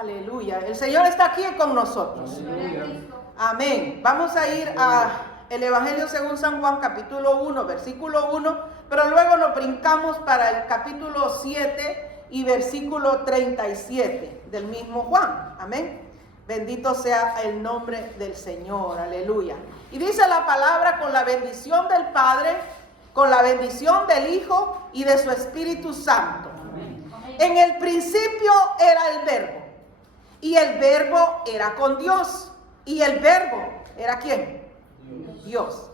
Aleluya. El Señor está aquí con nosotros. Aleluya. Amén. Vamos a ir a el Evangelio según San Juan, capítulo 1, versículo 1, pero luego nos brincamos para el capítulo 7 y versículo 37 del mismo Juan. Amén. Bendito sea el nombre del Señor. Aleluya. Y dice la palabra: con la bendición del Padre, con la bendición del Hijo y de su Espíritu Santo. Amén. En el principio era el Verbo, y el Verbo era con Dios, y el Verbo era ¿quién? Dios.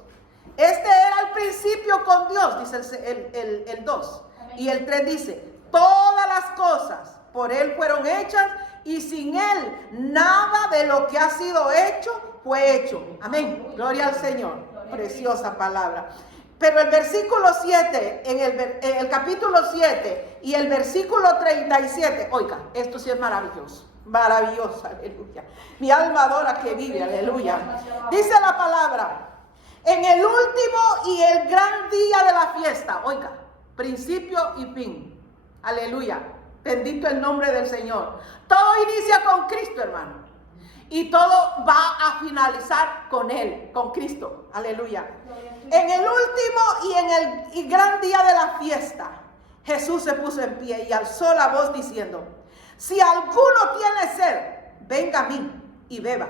Este era el principio con Dios, dice el 2. Y el 3 dice: todas las cosas por Él fueron hechas, y sin Él nada de lo que ha sido hecho fue hecho. Amén. Gloria al Señor. Preciosa palabra. Pero el versículo 7, en el capítulo 7 y el versículo 37, oiga, esto sí es maravilloso. Maravilloso, aleluya. Mi alma adora que vive, aleluya. Dice la palabra: en el último y el gran día de la fiesta, oiga, principio y fin, aleluya, bendito el nombre del Señor. Todo inicia con Cristo, hermano, y todo va a finalizar con Él, con Cristo, aleluya. En el último y en el gran día de la fiesta, Jesús se puso en pie y alzó la voz diciendo: si alguno tiene sed, venga a mí y beba.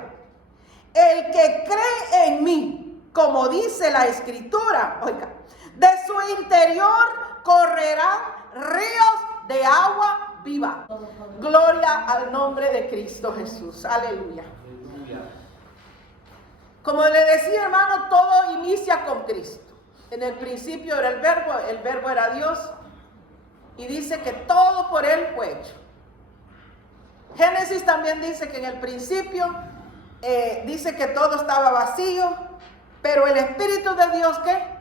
El que cree en mí, como dice la Escritura, oiga, de su interior correrán ríos de agua viva. Gloria al nombre de Cristo Jesús. Aleluya. Como le decía, hermano, todo inicia con Cristo. En el principio era el Verbo era Dios, y dice que todo por Él fue hecho. Génesis también dice que en el principio dice que todo estaba vacío, pero el Espíritu de Dios, ¿qué?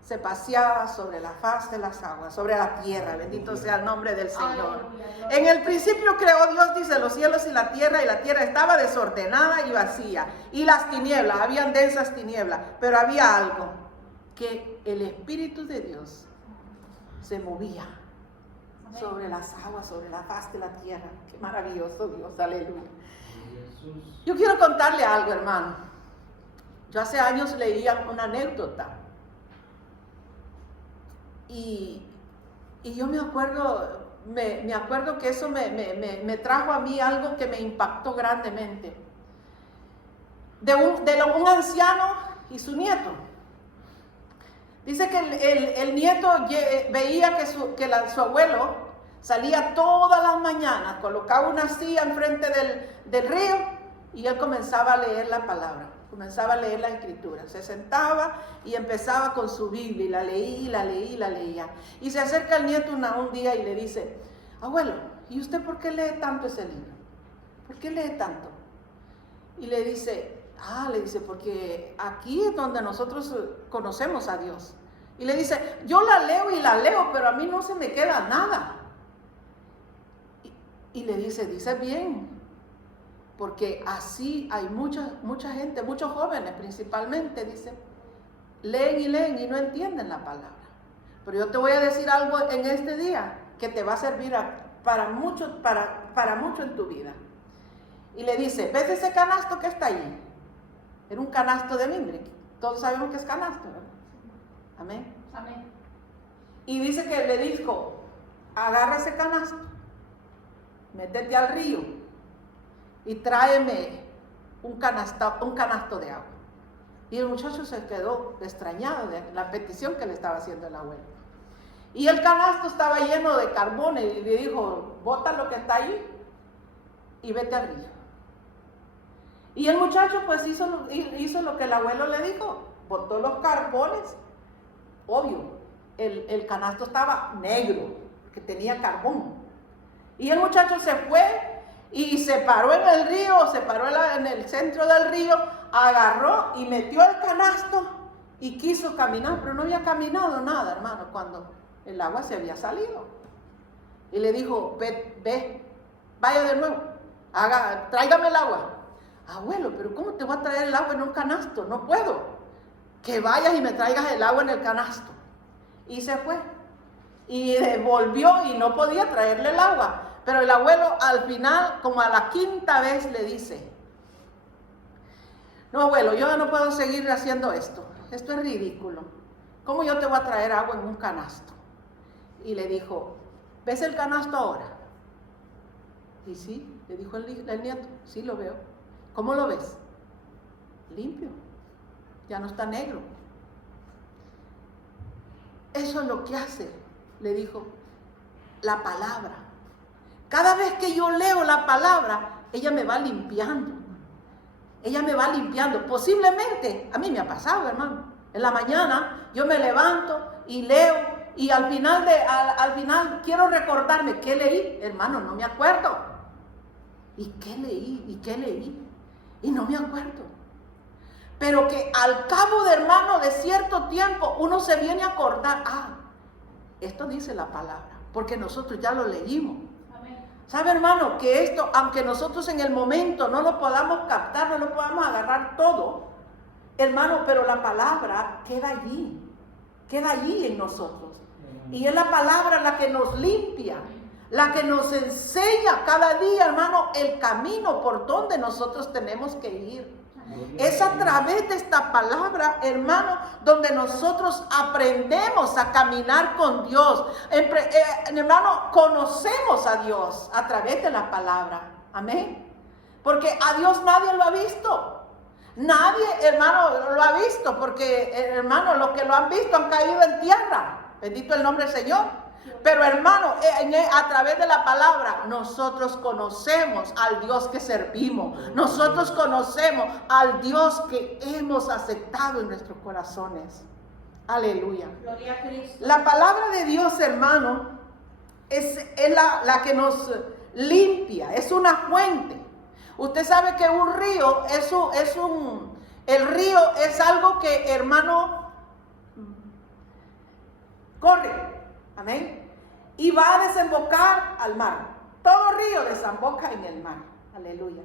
Se paseaba sobre la faz de las aguas, sobre la tierra. Bendito sea el nombre del Señor. En el principio creó Dios, dice, los cielos y la tierra estaba desordenada y vacía. Y las tinieblas, habían densas tinieblas, pero había algo, que el Espíritu de Dios se movía sobre las aguas, sobre la faz de la tierra. Qué maravilloso Dios, aleluya. Yo quiero contarle algo, hermano. Yo hace años leía una anécdota. Y yo me acuerdo que eso me trajo a mí algo que me impactó grandemente. De un anciano y su nieto. Dice que el nieto veía que su abuelo salía todas las mañanas, colocaba una silla enfrente del río y él comenzaba a leer la palabra. Comenzaba a leer la Escritura, se sentaba y empezaba con su Biblia y la leía. Y se acerca el nieto un día y le dice: abuelo, ¿y usted por qué lee tanto ese libro? ¿Por qué lee tanto? Y le dice, porque aquí es donde nosotros conocemos a Dios. Y le dice, yo la leo, pero a mí no se me queda nada. Y le dice bien. Porque así hay mucha gente, muchos jóvenes principalmente, dice, leen y no entienden la palabra. Pero yo te voy a decir algo en este día que te va a servir para mucho en tu vida. Y le dice, ¿ves ese canasto que está ahí? Era un canasto de mimbre. Todos sabemos que es canasto, ¿verdad? Amén. Amén. Y dice que le dijo, agarra ese canasto, métete al río y tráeme un canasto de agua. Y el muchacho se quedó extrañado de la petición que le estaba haciendo el abuelo. Y el canasto estaba lleno de carbones y le dijo, bota lo que está ahí y vete al río. Y el muchacho pues hizo lo que el abuelo le dijo, botó los carbones. Obvio, el canasto estaba negro, que tenía carbón. Y el muchacho se fue y se paró en el río, en el centro del río, agarró y metió el canasto y quiso caminar, pero no había caminado nada, hermano, cuando el agua se había salido. Y le dijo, ve, vaya de nuevo, tráigame el agua. Abuelo, pero ¿cómo te voy a traer el agua en un canasto? No puedo. Que vayas y me traigas el agua en el canasto. Y se fue. Y volvió y no podía traerle el agua. Pero el abuelo al final, como a la quinta vez, le dice: no, abuelo, yo no puedo seguir haciendo esto. Esto es ridículo. ¿Cómo yo te voy a traer agua en un canasto? Y le dijo: ¿ves el canasto ahora? Y sí, le dijo el nieto: sí, lo veo. ¿Cómo lo ves? Limpio. Ya no está negro. Eso es lo que hace, le dijo, la palabra. Cada vez que yo leo la palabra, ella me va limpiando. Ella me va limpiando. Posiblemente, a mí me ha pasado, hermano. En la mañana yo me levanto y leo, y al final quiero recordarme qué leí. Hermano, no me acuerdo. ¿Y qué leí? ¿Y qué leí? Y no me acuerdo. Pero que al cabo de, hermano, de cierto tiempo, uno se viene a acordar: esto dice la palabra, porque nosotros ya lo leímos. ¿Sabe, hermano? Que esto, aunque nosotros en el momento no lo podamos captar, no lo podamos agarrar todo, hermano, pero la palabra queda allí en nosotros. Y es la palabra la que nos limpia, la que nos enseña cada día, hermano, el camino por donde nosotros tenemos que ir. Es a través de esta palabra, hermano, donde nosotros aprendemos a caminar con Dios. Hermano, conocemos a Dios a través de la palabra. Amén. Porque a Dios nadie lo ha visto. Nadie, hermano, lo ha visto. Porque, hermano, los que lo han visto han caído en tierra. Bendito el nombre del Señor. Pero, hermano, a través de la palabra nosotros conocemos al Dios que servimos. Nosotros conocemos al Dios que hemos aceptado en nuestros corazones. Aleluya. Gloria a Cristo. La palabra de Dios, hermano, es la que nos limpia. Es una fuente. Usted sabe que un río el río es algo que, hermano, corre. Amén. Y va a desembocar al mar. Todo río desemboca en el mar. Aleluya.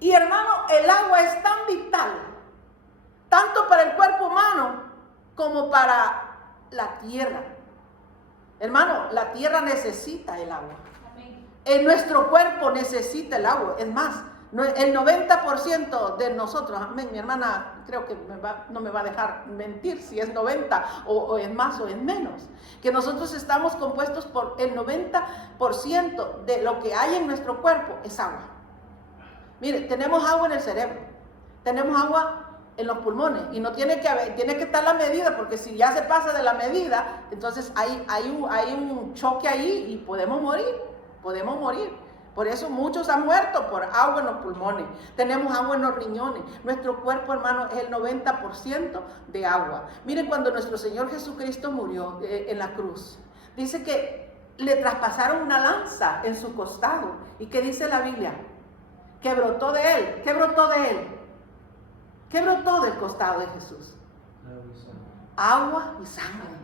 Y, hermano, el agua es tan vital, tanto para el cuerpo humano como para la tierra. Hermano, la tierra necesita el agua. Amén. En nuestro cuerpo necesita el agua. Es más, el 90% de nosotros, amén, mi hermana creo que no me va a dejar mentir si es 90 o es más o es menos, que nosotros estamos compuestos por el 90% de lo que hay en nuestro cuerpo es agua. Mire, tenemos agua en el cerebro, tenemos agua en los pulmones y no tiene que estar la medida, porque si ya se pasa de la medida, entonces hay un choque ahí y podemos morir. Por eso muchos han muerto por agua en los pulmones. Tenemos agua en los riñones. Nuestro cuerpo, hermano, es el 90% de agua. Miren, cuando nuestro Señor Jesucristo murió en la cruz, dice que le traspasaron una lanza en su costado. ¿Y qué dice la Biblia? Que brotó de él. ¿Qué brotó de él? ¿Qué brotó del costado de Jesús? Agua y sangre.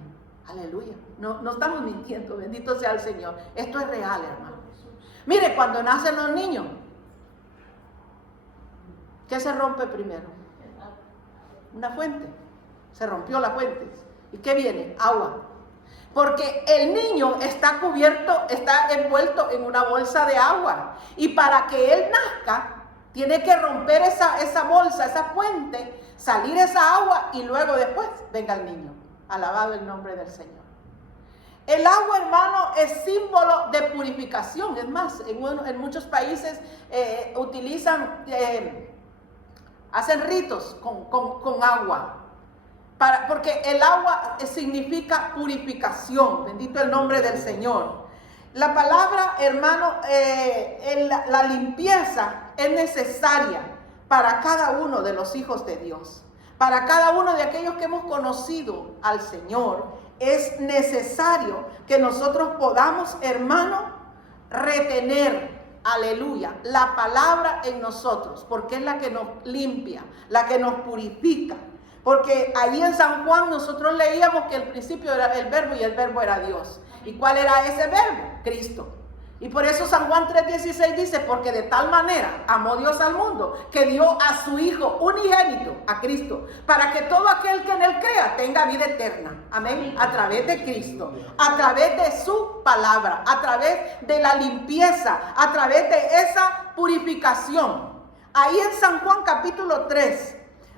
Aleluya. No estamos mintiendo. Bendito sea el Señor. Esto es real, hermano. Mire, cuando nacen los niños, ¿qué se rompe primero? Una fuente. Se rompió la fuente. ¿Y qué viene? Agua. Porque el niño está envuelto en una bolsa de agua. Y para que él nazca, tiene que romper esa bolsa, esa fuente, salir esa agua y luego después venga el niño. Alabado el nombre del Señor. El agua, hermano, es símbolo de purificación. Es más, en muchos países hacen ritos con agua. Porque el agua significa purificación. Bendito el nombre del Señor. La palabra, hermano, la limpieza es necesaria para cada uno de los hijos de Dios. Para cada uno de aquellos que hemos conocido al Señor. Es necesario que nosotros podamos, hermano, retener, aleluya, la palabra en nosotros, porque es la que nos limpia, la que nos purifica. Porque allí en San Juan nosotros leíamos que el principio era el verbo y el verbo era Dios. ¿Y cuál era ese verbo? Cristo. Y por eso San Juan 3:16 dice, porque de tal manera amó Dios al mundo, que dio a su Hijo unigénito, a Cristo, para que todo aquel que en Él crea tenga vida eterna. Amén. A través de Cristo, a través de su palabra, a través de la limpieza, a través de esa purificación. Ahí en San Juan capítulo 3,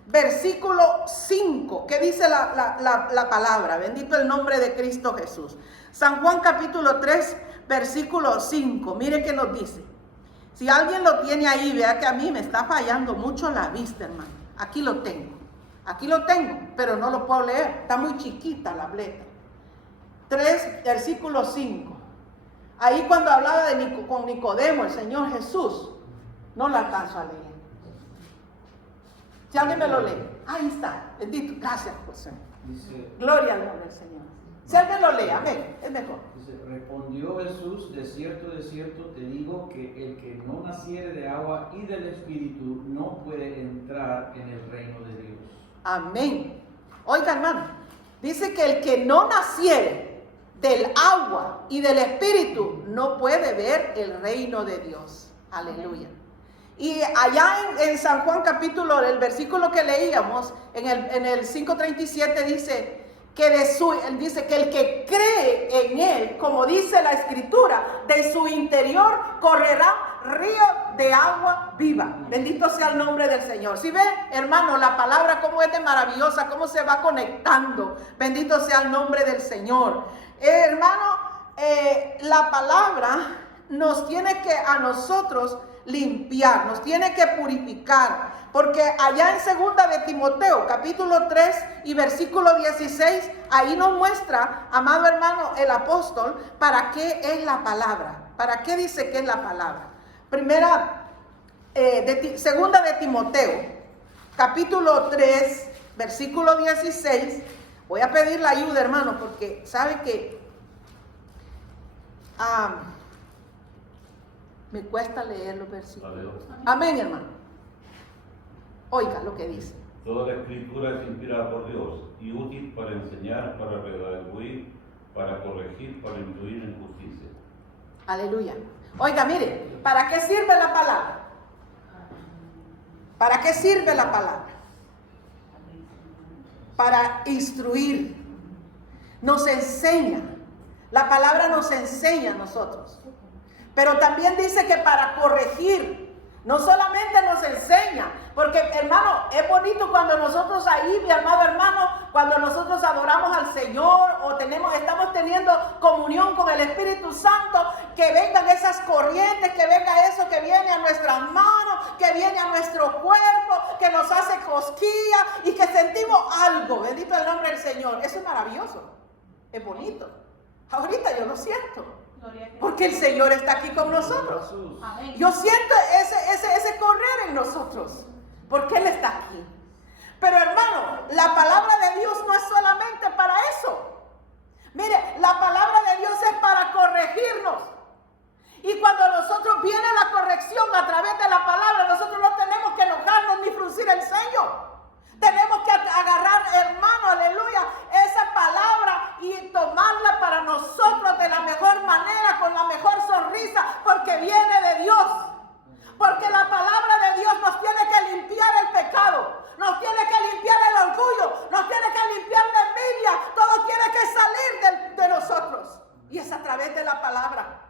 versículo 5, ¿qué dice la palabra? Bendito el nombre de Cristo Jesús. San Juan capítulo 3, versículo 5, mire qué nos dice. Si alguien lo tiene ahí, vea que a mí me está fallando mucho la vista, hermano. Aquí lo tengo, pero no lo puedo leer, está muy chiquita la letra. 3, versículo 5. Ahí cuando hablaba con Nicodemo, el Señor Jesús, no la alcanzo a leer. Si alguien me lo lee, ahí está, bendito, gracias José. Dice, gloria al nombre del Señor. Si alguien lo lee, amén, es mejor. Dice, respondió Jesús, de cierto te digo que el que no naciere de agua y del Espíritu no puede entrar en el reino de Dios. Amén. Oiga, hermano, dice que el que no naciere del agua y del Espíritu no puede ver el reino de Dios. Aleluya. Y allá en San Juan capítulo, el versículo que leíamos, en el 5:37 dice que dice que el que cree en Él, como dice la Escritura, de su interior correrá río de agua viva. Bendito sea el nombre del Señor. Si ve, hermano, la palabra cómo es de maravillosa, cómo se va conectando. Bendito sea el nombre del Señor. Hermano, la palabra nos tiene que a nosotros limpiar, nos tiene que purificar, porque allá en segunda de Timoteo capítulo 3 y versículo 16, ahí nos muestra, amado hermano, el apóstol, para qué es la palabra, para qué dice que es la palabra. Segunda de Timoteo capítulo 3 versículo 16, voy a pedir la ayuda, hermano, porque sabe que me cuesta leer los versículos. Amén, hermano. Oiga lo que dice. Toda la escritura es inspirada por Dios y útil para enseñar, para redarguir, para corregir, para instruir en justicia. Aleluya. Oiga, mire, ¿para qué sirve la palabra? ¿Para qué sirve la palabra? Para instruir. Nos enseña. La palabra nos enseña a nosotros. Pero también dice que para corregir, no solamente nos enseña, porque hermano, es bonito cuando nosotros ahí, mi amado hermano, cuando nosotros adoramos al Señor o estamos teniendo comunión con el Espíritu Santo, que vengan esas corrientes, que venga eso que viene a nuestras manos, que viene a nuestro cuerpo, que nos hace cosquillas y que sentimos algo. Bendito el nombre del Señor. Eso es maravilloso, es bonito. Ahorita yo lo siento. Porque el Señor está aquí con nosotros. Yo siento ese correr en nosotros, porque Él está aquí. Pero hermano, la palabra de Dios no es solamente para eso. Mire, la palabra de Dios es para corregirnos. Y cuando nosotros viene la corrección a través de la palabra, nosotros no tenemos que enojarnos ni fruncir el ceño. Tenemos que agarrar, hermano, aleluya, esa palabra y tomarla para nosotros de la mejor manera, con la mejor sonrisa, porque viene de Dios. Porque la palabra de Dios nos tiene que limpiar el pecado, nos tiene que limpiar el orgullo, nos tiene que limpiar la envidia, todo tiene que salir de nosotros. Y es a través de la palabra.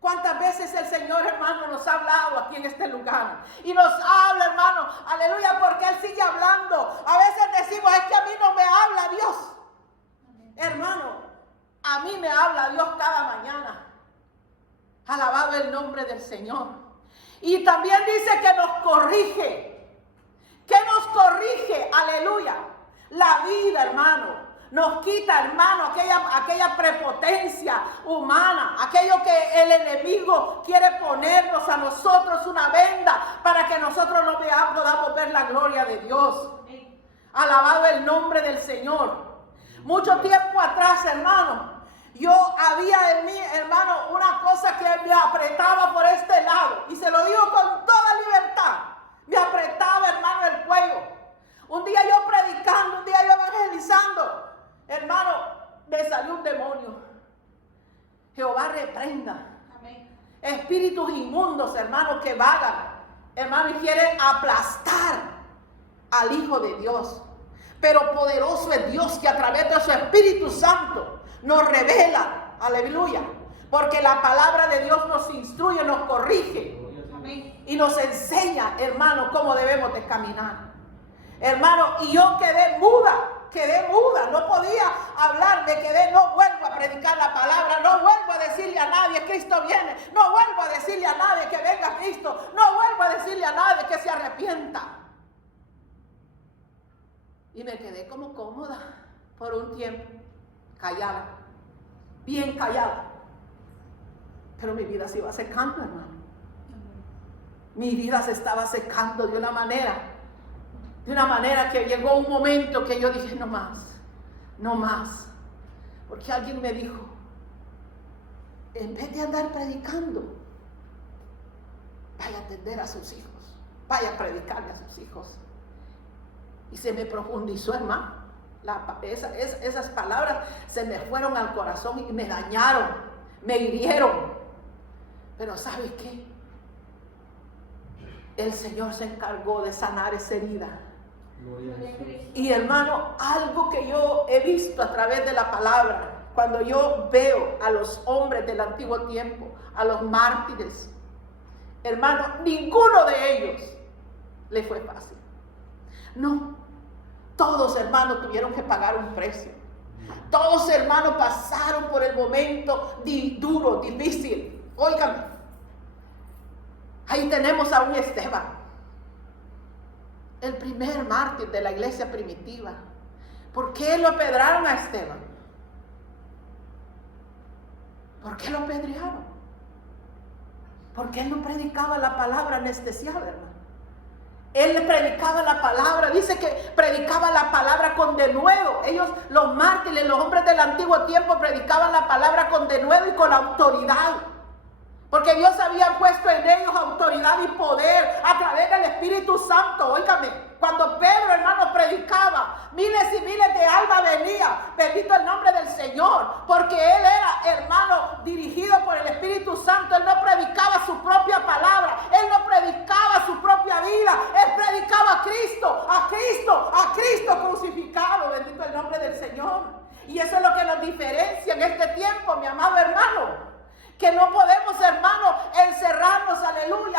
¿Cuántas veces el Señor, hermano, nos ha hablado aquí en este lugar? Y nos habla, hermano, aleluya, porque Él sigue hablando. A veces decimos, es que a mí no me habla Dios. Hermano, a mí me habla Dios cada mañana. Alabado el nombre del Señor. Y también dice que nos corrige. Que nos corrige, aleluya. La vida, hermano. Nos quita, hermano, aquella prepotencia humana, aquello que el enemigo quiere ponernos a nosotros una venda para que nosotros no podamos ver la gloria de Dios. Alabado el nombre del Señor. Mucho tiempo atrás, hermano, yo había en mí, hermano, una cosa que me apretaba por este lado. Y se lo digo con toda libertad. Me apretaba, hermano, el cuello. Un día yo predicando, un día yo evangelizando. Hermano, me salió un demonio. Jehová reprenda. Amén. hermanos, que vagan, hermano, y quieren aplastar al Hijo de Dios. Pero poderoso es Dios, que a través de su Espíritu Santo nos revela, aleluya, porque la palabra de Dios nos instruye, nos corrige y nos enseña, hermano, cómo debemos de caminar. Hermano, y yo quedé muda, no podía hablar, no vuelvo a predicar la palabra, no vuelvo a decirle a nadie Cristo viene, no vuelvo a decirle a nadie que venga Cristo, no vuelvo a decirle a nadie que se arrepienta. Y me quedé como cómoda por un tiempo, callada, bien callada. Pero mi vida se iba secando, hermano. Mi vida se estaba secando de una manera que llegó un momento que yo dije, no más. Porque alguien me dijo, en vez de andar predicando, vaya a atender a sus hijos, vaya a predicarle a sus hijos. Y se me profundizó, hermano. Esas palabras se me fueron al corazón y me dañaron, me hirieron. Pero ¿sabe qué? El Señor se encargó de sanar esa herida. Y hermano, algo que yo he visto a través de la palabra, cuando yo veo a los hombres del antiguo tiempo, a los mártires, hermano, ninguno de ellos le fue fácil. No, todos, hermanos, tuvieron que pagar un precio. Todos, hermanos, pasaron por el momento duro, difícil. Óigame, ahí tenemos a un Esteban, el primer mártir de la iglesia primitiva. ¿Por qué lo apedrearon a Esteban? ¿Por qué lo apedrearon? Porque él no predicaba la palabra anestesiada, hermano. Él predicaba la palabra, dice que predicaba la palabra con denuedo. Ellos, los mártires, los hombres del antiguo tiempo, predicaban la palabra con denuedo y con autoridad. Porque Dios había puesto en ellos autoridad y poder a través del Espíritu Santo. Óigame, cuando Pedro, hermano, predicaba, miles y miles de almas venían. Bendito el nombre del Señor. Porque él era, hermano, dirigido por el Espíritu Santo. Él no predicaba su propia palabra. Él no predicaba su propia vida. Él predicaba a Cristo, a Cristo, a Cristo crucificado. Bendito el nombre del Señor. Y eso es lo que nos diferencia en este tiempo, mi amado hermano. Que no podemos, hermano, encerrarnos, aleluya,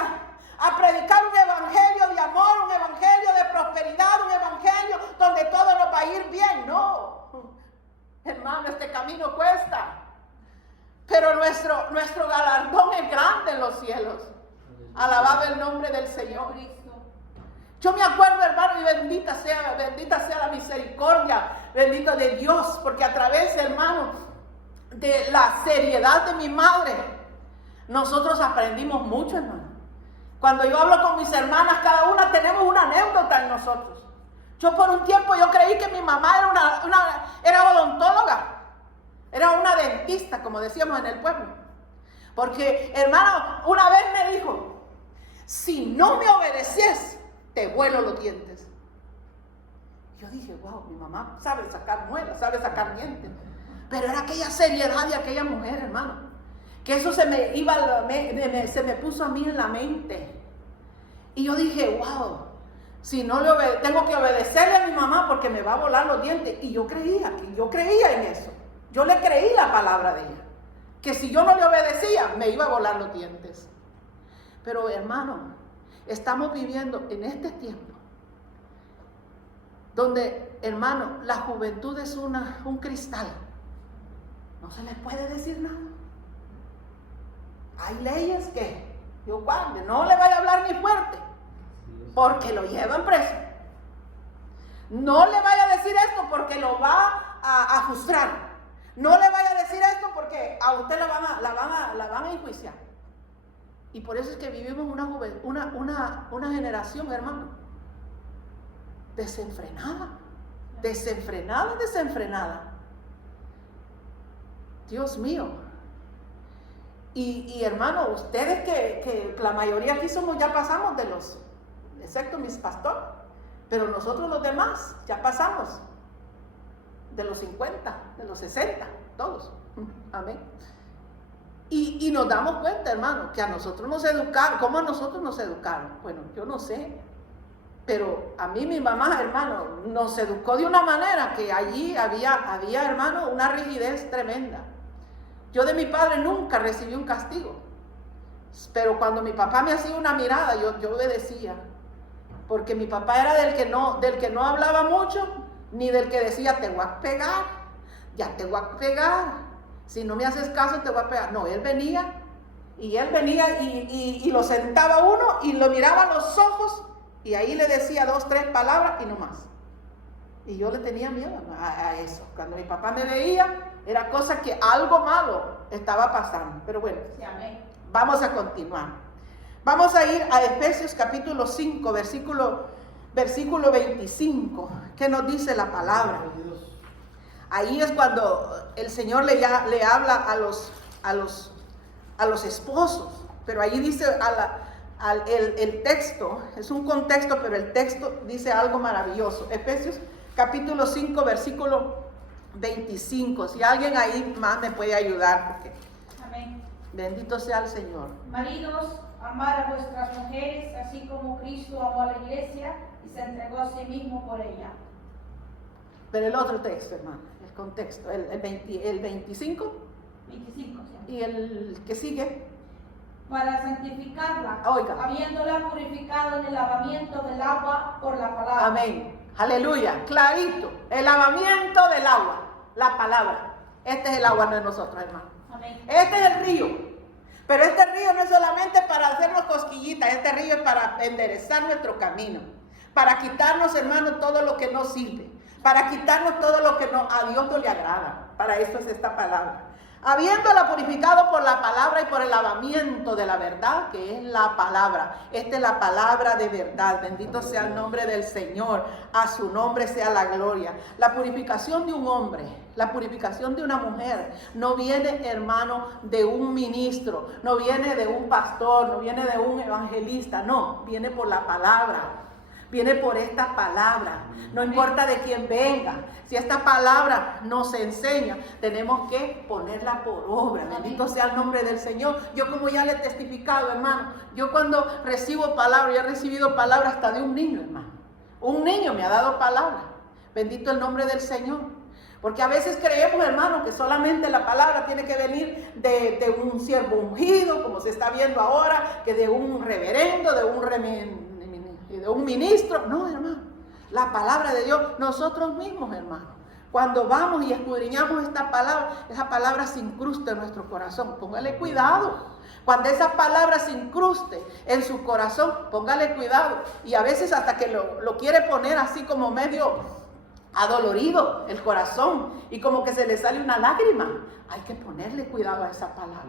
a predicar un evangelio de amor, un evangelio de prosperidad, un evangelio donde todo nos va a ir bien. No, hermano, este camino cuesta, pero nuestro galardón es grande en los cielos. Alabado el nombre del Señor. Yo me acuerdo, hermano, y bendita sea la misericordia, bendito de Dios, porque a través, hermano, de la seriedad de mi madre, nosotros aprendimos mucho, hermano. Cuando yo hablo con mis hermanas, cada una tenemos una anécdota en nosotros. Yo por un tiempo yo creí que mi mamá era odontóloga, era una dentista, como decíamos en el pueblo. Porque, hermano, una vez me dijo, si no me obedeces, te vuelo los dientes. Yo dije, wow, mi mamá sabe sacar muelas, sabe sacar dientes. Pero era aquella seriedad de aquella mujer, hermano, que eso se me puso a mí en la mente. Y yo dije, wow, si no tengo que obedecerle a mi mamá porque me va a volar los dientes. Y yo creía en eso. Yo le creí la palabra de ella, que si yo no le obedecía, me iba a volar los dientes. Pero, hermano, estamos viviendo en este tiempo donde, hermano, la juventud es un cristal. No se les puede decir nada. Hay leyes que yo guarde, no le vaya a hablar ni fuerte, porque lo llevan preso. No le vaya a decir esto porque lo va a frustrar. No le vaya a decir esto porque a usted la van a enjuiciar. Y por eso es que vivimos una generación, hermano, desenfrenada. Dios mío. Y hermano, ustedes que la mayoría aquí ya pasamos de los, excepto mis pastores, pero nosotros los demás ya pasamos de los 50, de los 60, todos. Amén. Y nos damos cuenta, hermano, que a nosotros nos educaron. ¿Cómo a nosotros nos educaron? Bueno, yo no sé. Pero a mí mi mamá, hermano, nos educó de una manera que allí había, hermano, una rigidez tremenda. Yo de mi padre nunca recibí un castigo. Pero cuando mi papá me hacía una mirada, yo obedecía. Porque mi papá era del que no hablaba mucho, ni del que decía, te voy a pegar, ya te voy a pegar. Si no me haces caso, te voy a pegar. No, él venía y lo sentaba uno y lo miraba a los ojos y ahí le decía 2, 3 palabras y no más. Y yo le tenía miedo a eso. Cuando mi papá me veía, era cosa que algo malo estaba pasando. Pero bueno, vamos a continuar. Vamos a ir a Efesios capítulo 5, versículo 25, que nos dice la palabra. Ahí es cuando el Señor le habla a los esposos, pero ahí dice el texto, es un contexto, pero el texto dice algo maravilloso. Efesios capítulo 5, versículo 25. Si alguien ahí más me puede ayudar, porque amén. Bendito sea el Señor. Maridos, amad a vuestras mujeres, así como Cristo amó a la iglesia y se entregó a sí mismo por ella. Pero el otro texto, hermano, el contexto, el 25 25, sí. y el que sigue. Para santificarla, Oiga. habiéndola purificado en el lavamiento del agua por la palabra. Amén. Aleluya. Clarito. El lavamiento del agua. La palabra. Este es el agua de nosotros, hermano. Amén. Este es el río. Pero este río no es solamente para hacernos cosquillitas. Este río es para enderezar nuestro camino. Para quitarnos, hermano, todo lo que no sirve. Para quitarnos todo lo que a Dios no le agrada. Para eso es esta palabra. Habiéndola purificado por la palabra y por el lavamiento de la verdad, que es la palabra. Esta es la palabra de verdad. Bendito sea el nombre del Señor. A su nombre sea la gloria. La purificación de un hombre, la purificación de una mujer, no viene, hermano, de un ministro, no viene de un pastor, no viene de un evangelista, no, viene por la palabra. Viene por esta palabra, no importa de quién venga. Si esta palabra nos enseña, tenemos que ponerla por obra. Bendito sea el nombre del Señor. Yo, como ya le he testificado, hermano, yo cuando recibo palabra, yo he recibido palabra hasta de un niño, hermano. Un niño me ha dado palabra. Bendito el nombre del Señor. Porque a veces creemos, hermano, que solamente la palabra tiene que venir de un siervo ungido, como se está viendo ahora, que de un reverendo, de un ministro. No, hermano, la palabra de Dios, nosotros mismos, hermano, cuando vamos y escudriñamos esta palabra, esa palabra se incrusta en nuestro corazón. Póngale cuidado. Cuando esa palabra se incruste en su corazón, póngale cuidado. Y a veces hasta que lo quiere poner así como medio adolorido el corazón y como que se le sale una lágrima. Hay que ponerle cuidado a esa palabra.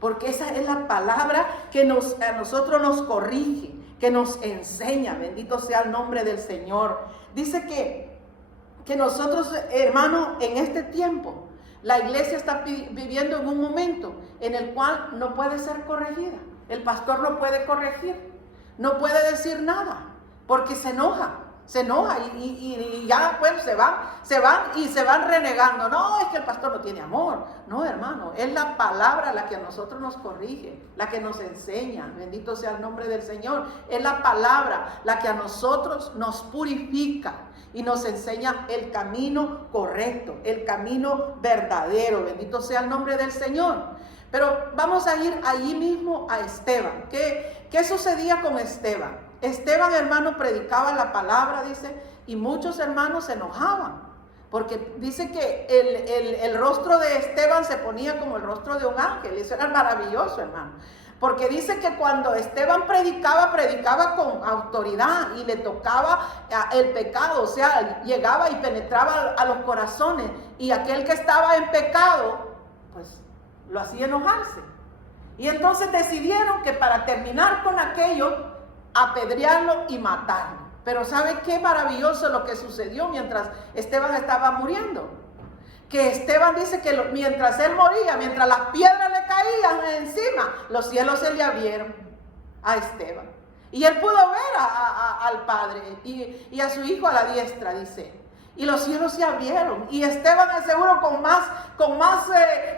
Porque esa es la palabra que a nosotros nos corrige, que nos enseña. Bendito sea el nombre del Señor. Dice que nosotros, hermano, en este tiempo, la iglesia está viviendo en un momento en el cual no puede ser corregida. El pastor no puede corregir, no puede decir nada, porque se enoja y ya pues se van renegando. No, es que el pastor no tiene amor. No, hermano, es la palabra la que a nosotros nos corrige, la que nos enseña. Bendito sea el nombre del Señor. Es la palabra la que a nosotros nos purifica y nos enseña el camino correcto, el camino verdadero. Bendito sea el nombre del Señor. Pero vamos a ir allí mismo a Esteban. ¿Qué sucedía con Esteban? Esteban, hermano, predicaba la palabra, dice, y muchos hermanos se enojaban, porque dice que el rostro de Esteban se ponía como el rostro de un ángel. Eso era maravilloso, hermano, porque dice que cuando Esteban predicaba con autoridad y le tocaba el pecado, o sea, llegaba y penetraba a los corazones, y aquel que estaba en pecado, pues lo hacía enojarse. Y entonces decidieron que para terminar con aquello, apedrearlo y matarlo. Pero ¿sabe qué maravilloso lo que sucedió mientras Esteban estaba muriendo? Que Esteban dice que mientras él moría, mientras las piedras le caían encima, los cielos se le abrieron a Esteban. Y él pudo ver al Padre y a su Hijo a la diestra, dice. y los cielos se abrieron. Y Esteban, seguro, con más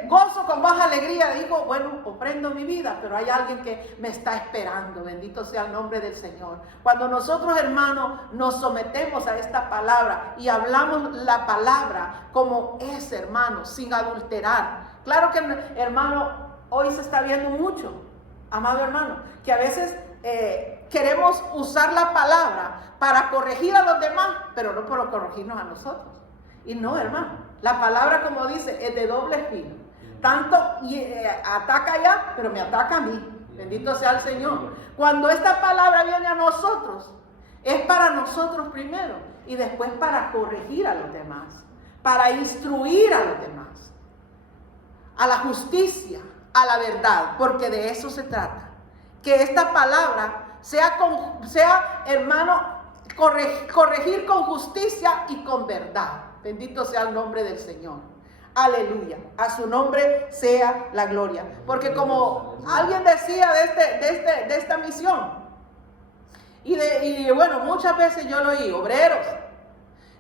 gozo, con más alegría, dijo, bueno, ofrendo mi vida, pero hay alguien que me está esperando. Bendito sea el nombre del Señor. Cuando nosotros, hermanos, nos sometemos a esta palabra y hablamos la palabra como es, hermano, sin adulterar. Claro que, hermano, hoy se está viendo mucho, amado hermano, que a veces queremos usar la palabra para corregir a los demás, pero no para corregirnos a nosotros. Y no, hermano, la palabra, como dice, es de doble filo. Tanto ataca allá, pero me ataca a mí. Bendito sea el Señor. Cuando esta palabra viene a nosotros, es para nosotros primero y después para corregir a los demás, para instruir a los demás, a la justicia, a la verdad, porque de eso se trata. Que esta palabra sea hermano, corregir con justicia y con verdad. Bendito sea el nombre del Señor. Aleluya. A su nombre sea la gloria. Porque como alguien decía de esta misión, y bueno, muchas veces yo lo oí, obreros,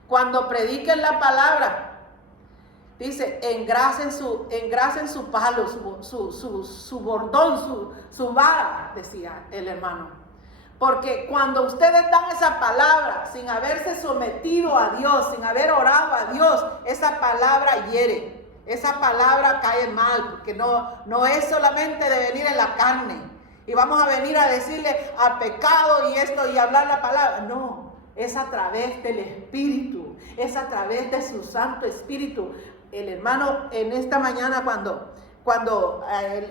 cuando prediquen la palabra, dice, engrasen su palo, su bordón, su vara, decía el hermano. Porque cuando ustedes dan esa palabra sin haberse sometido a Dios, sin haber orado a Dios, esa palabra hiere, esa palabra cae mal, porque no es solamente de venir en la carne y vamos a venir a decirle al pecado y esto y hablar la palabra. No, es a través del Espíritu, es a través de su Santo Espíritu. El hermano, en esta mañana cuando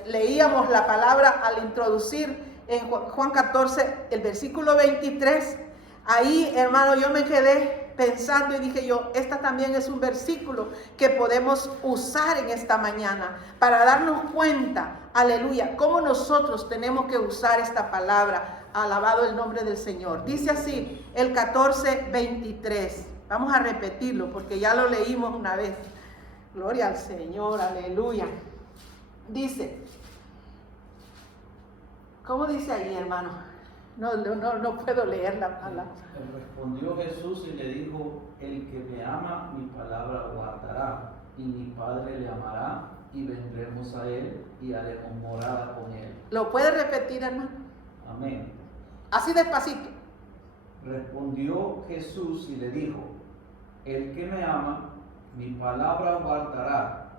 leíamos la palabra al introducir en Juan 14, el versículo 23, ahí, hermano, yo me quedé pensando y dije yo, esta también es un versículo que podemos usar en esta mañana para darnos cuenta, aleluya, cómo nosotros tenemos que usar esta palabra. Alabado el nombre del Señor. Dice así, el 14, 23. Vamos a repetirlo porque ya lo leímos una vez. Gloria al Señor, aleluya. Dice, ¿cómo dice ahí, hermano? No puedo leer la palabra. Respondió Jesús y le dijo, el que me ama, mi palabra guardará, y mi Padre le amará, y vendremos a él, y haremos morada con él. ¿Lo puede repetir, hermano? Amén. Así despacito. Respondió Jesús y le dijo, el que me ama, mi palabra guardará,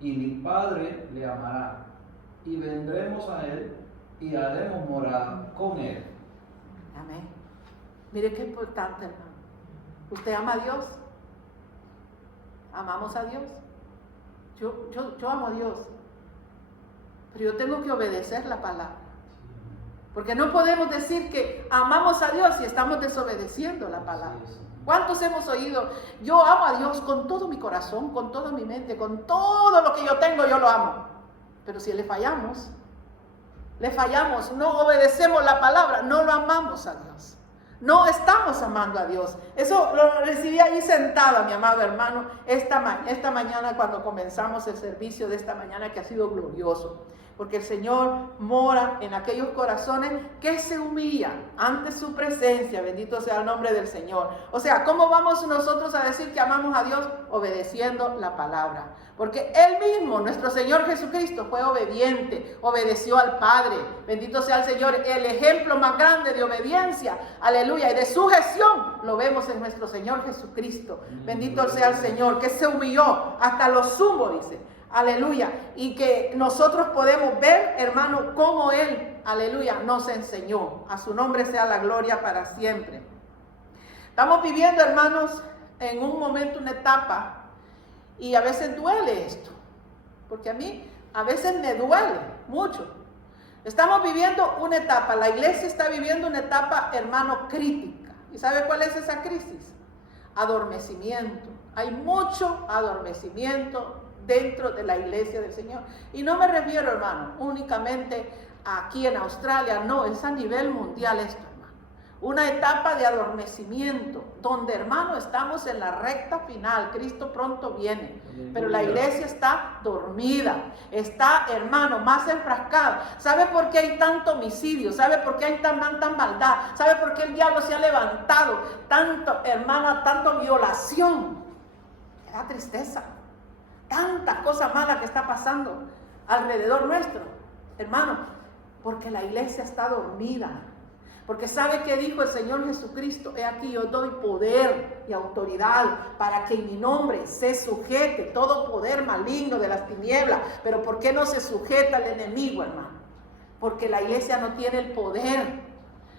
y mi Padre le amará, y vendremos a él, y haremos morada con él. Amén. Mire qué importante, hermano. ¿Usted ama a Dios? ¿Amamos a Dios? Yo amo a Dios, pero yo tengo que obedecer la palabra. Porque no podemos decir que amamos a Dios y estamos desobedeciendo la palabra. ¿Cuántos hemos oído? Yo amo a Dios con todo mi corazón, con toda mi mente, con todo lo que yo tengo, yo lo amo. Pero si le fallamos, no obedecemos la palabra, no lo amamos a Dios. No estamos amando a Dios. Eso lo recibí ahí sentado, mi amado hermano, esta mañana cuando comenzamos el servicio de esta mañana que ha sido glorioso. Porque el Señor mora en aquellos corazones que se humillan ante su presencia. Bendito sea el nombre del Señor. O sea, ¿cómo vamos nosotros a decir que amamos a Dios? Obedeciendo la palabra. Porque Él mismo, nuestro Señor Jesucristo, fue obediente, obedeció al Padre. Bendito sea el Señor. El ejemplo más grande de obediencia, aleluya, y de sujeción, lo vemos en nuestro Señor Jesucristo. Bendito sea el Señor, que se humilló hasta lo sumo, dice. Aleluya. Y que nosotros podemos ver, hermano, cómo Él, aleluya, nos enseñó. A su nombre sea la gloria para siempre. Estamos viviendo, hermanos, en un momento, una etapa, y a veces duele esto, porque a mí a veces me duele mucho. Estamos viviendo una etapa, la iglesia está viviendo una etapa, hermano, crítica. ¿Y sabe cuál es esa crisis? Adormecimiento. Hay mucho adormecimiento dentro de la iglesia del Señor. Y no me refiero, hermano, únicamente aquí en Australia, no, es a nivel mundial esto, hermano. una etapa de adormecimiento, donde, hermano, estamos en la recta final. Cristo pronto viene, pero la iglesia está dormida, está, hermano, más enfrascada. ¿Sabe por qué hay tanto homicidio? ¿Sabe por qué hay tanta maldad? ¿Sabe por qué el diablo se ha levantado? Tanto, hermana, tanto violación. Me da tristeza. Tantas cosas malas que está pasando alrededor nuestro, hermano, porque la iglesia está dormida. Porque ¿sabe qué dijo el Señor Jesucristo? He aquí yo doy poder y autoridad para que en mi nombre se sujete todo poder maligno de las tinieblas. Pero ¿por qué no se sujeta al enemigo, hermano? Porque la iglesia no tiene el poder.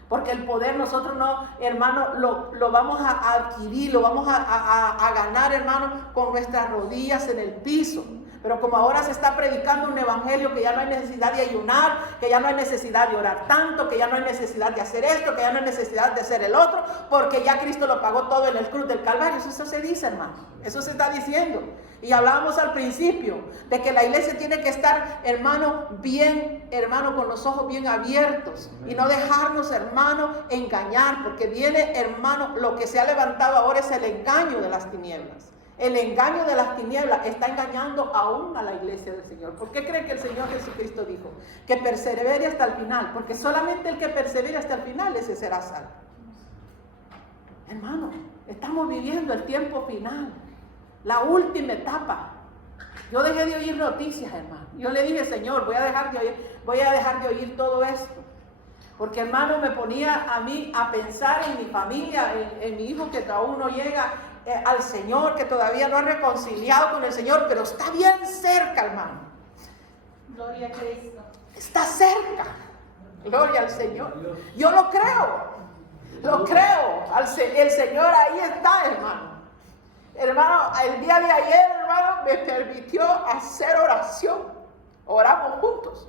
Porque el poder nosotros no, hermano, lo vamos a adquirir, lo vamos a ganar, hermano, con nuestras rodillas en el piso. Pero como ahora se está predicando un evangelio que ya no hay necesidad de ayunar, que ya no hay necesidad de orar tanto, que ya no hay necesidad de hacer esto, que ya no hay necesidad de hacer el otro, porque ya Cristo lo pagó todo en el cruz del Calvario. Eso se dice, hermano. Eso se está diciendo. Y hablábamos al principio de que la iglesia tiene que estar, hermano, bien, hermano, con los ojos bien abiertos. Y no dejarnos, hermano, engañar, porque viene, hermano, lo que se ha levantado ahora es el engaño de las tinieblas. El engaño de las tinieblas está engañando aún a la iglesia del Señor. ¿Por qué cree que el Señor Jesucristo dijo? Que persevere hasta el final, porque solamente el que persevere hasta el final, ese será salvo. Hermano, estamos viviendo el tiempo final, la última etapa. Yo dejé de oír noticias, hermano. Yo le dije, Señor, voy a dejar de oír todo esto. Porque, hermano, me ponía a mí a pensar en mi familia, en mi hijo que aún no llega al Señor, que todavía no ha reconciliado con el Señor, pero está bien cerca, hermano. Gloria a Cristo. Está cerca. Gloria al Señor. Yo lo creo. Lo creo. El Señor ahí está, hermano. Hermano, el día de ayer, hermano, me permitió hacer oración. Oramos juntos.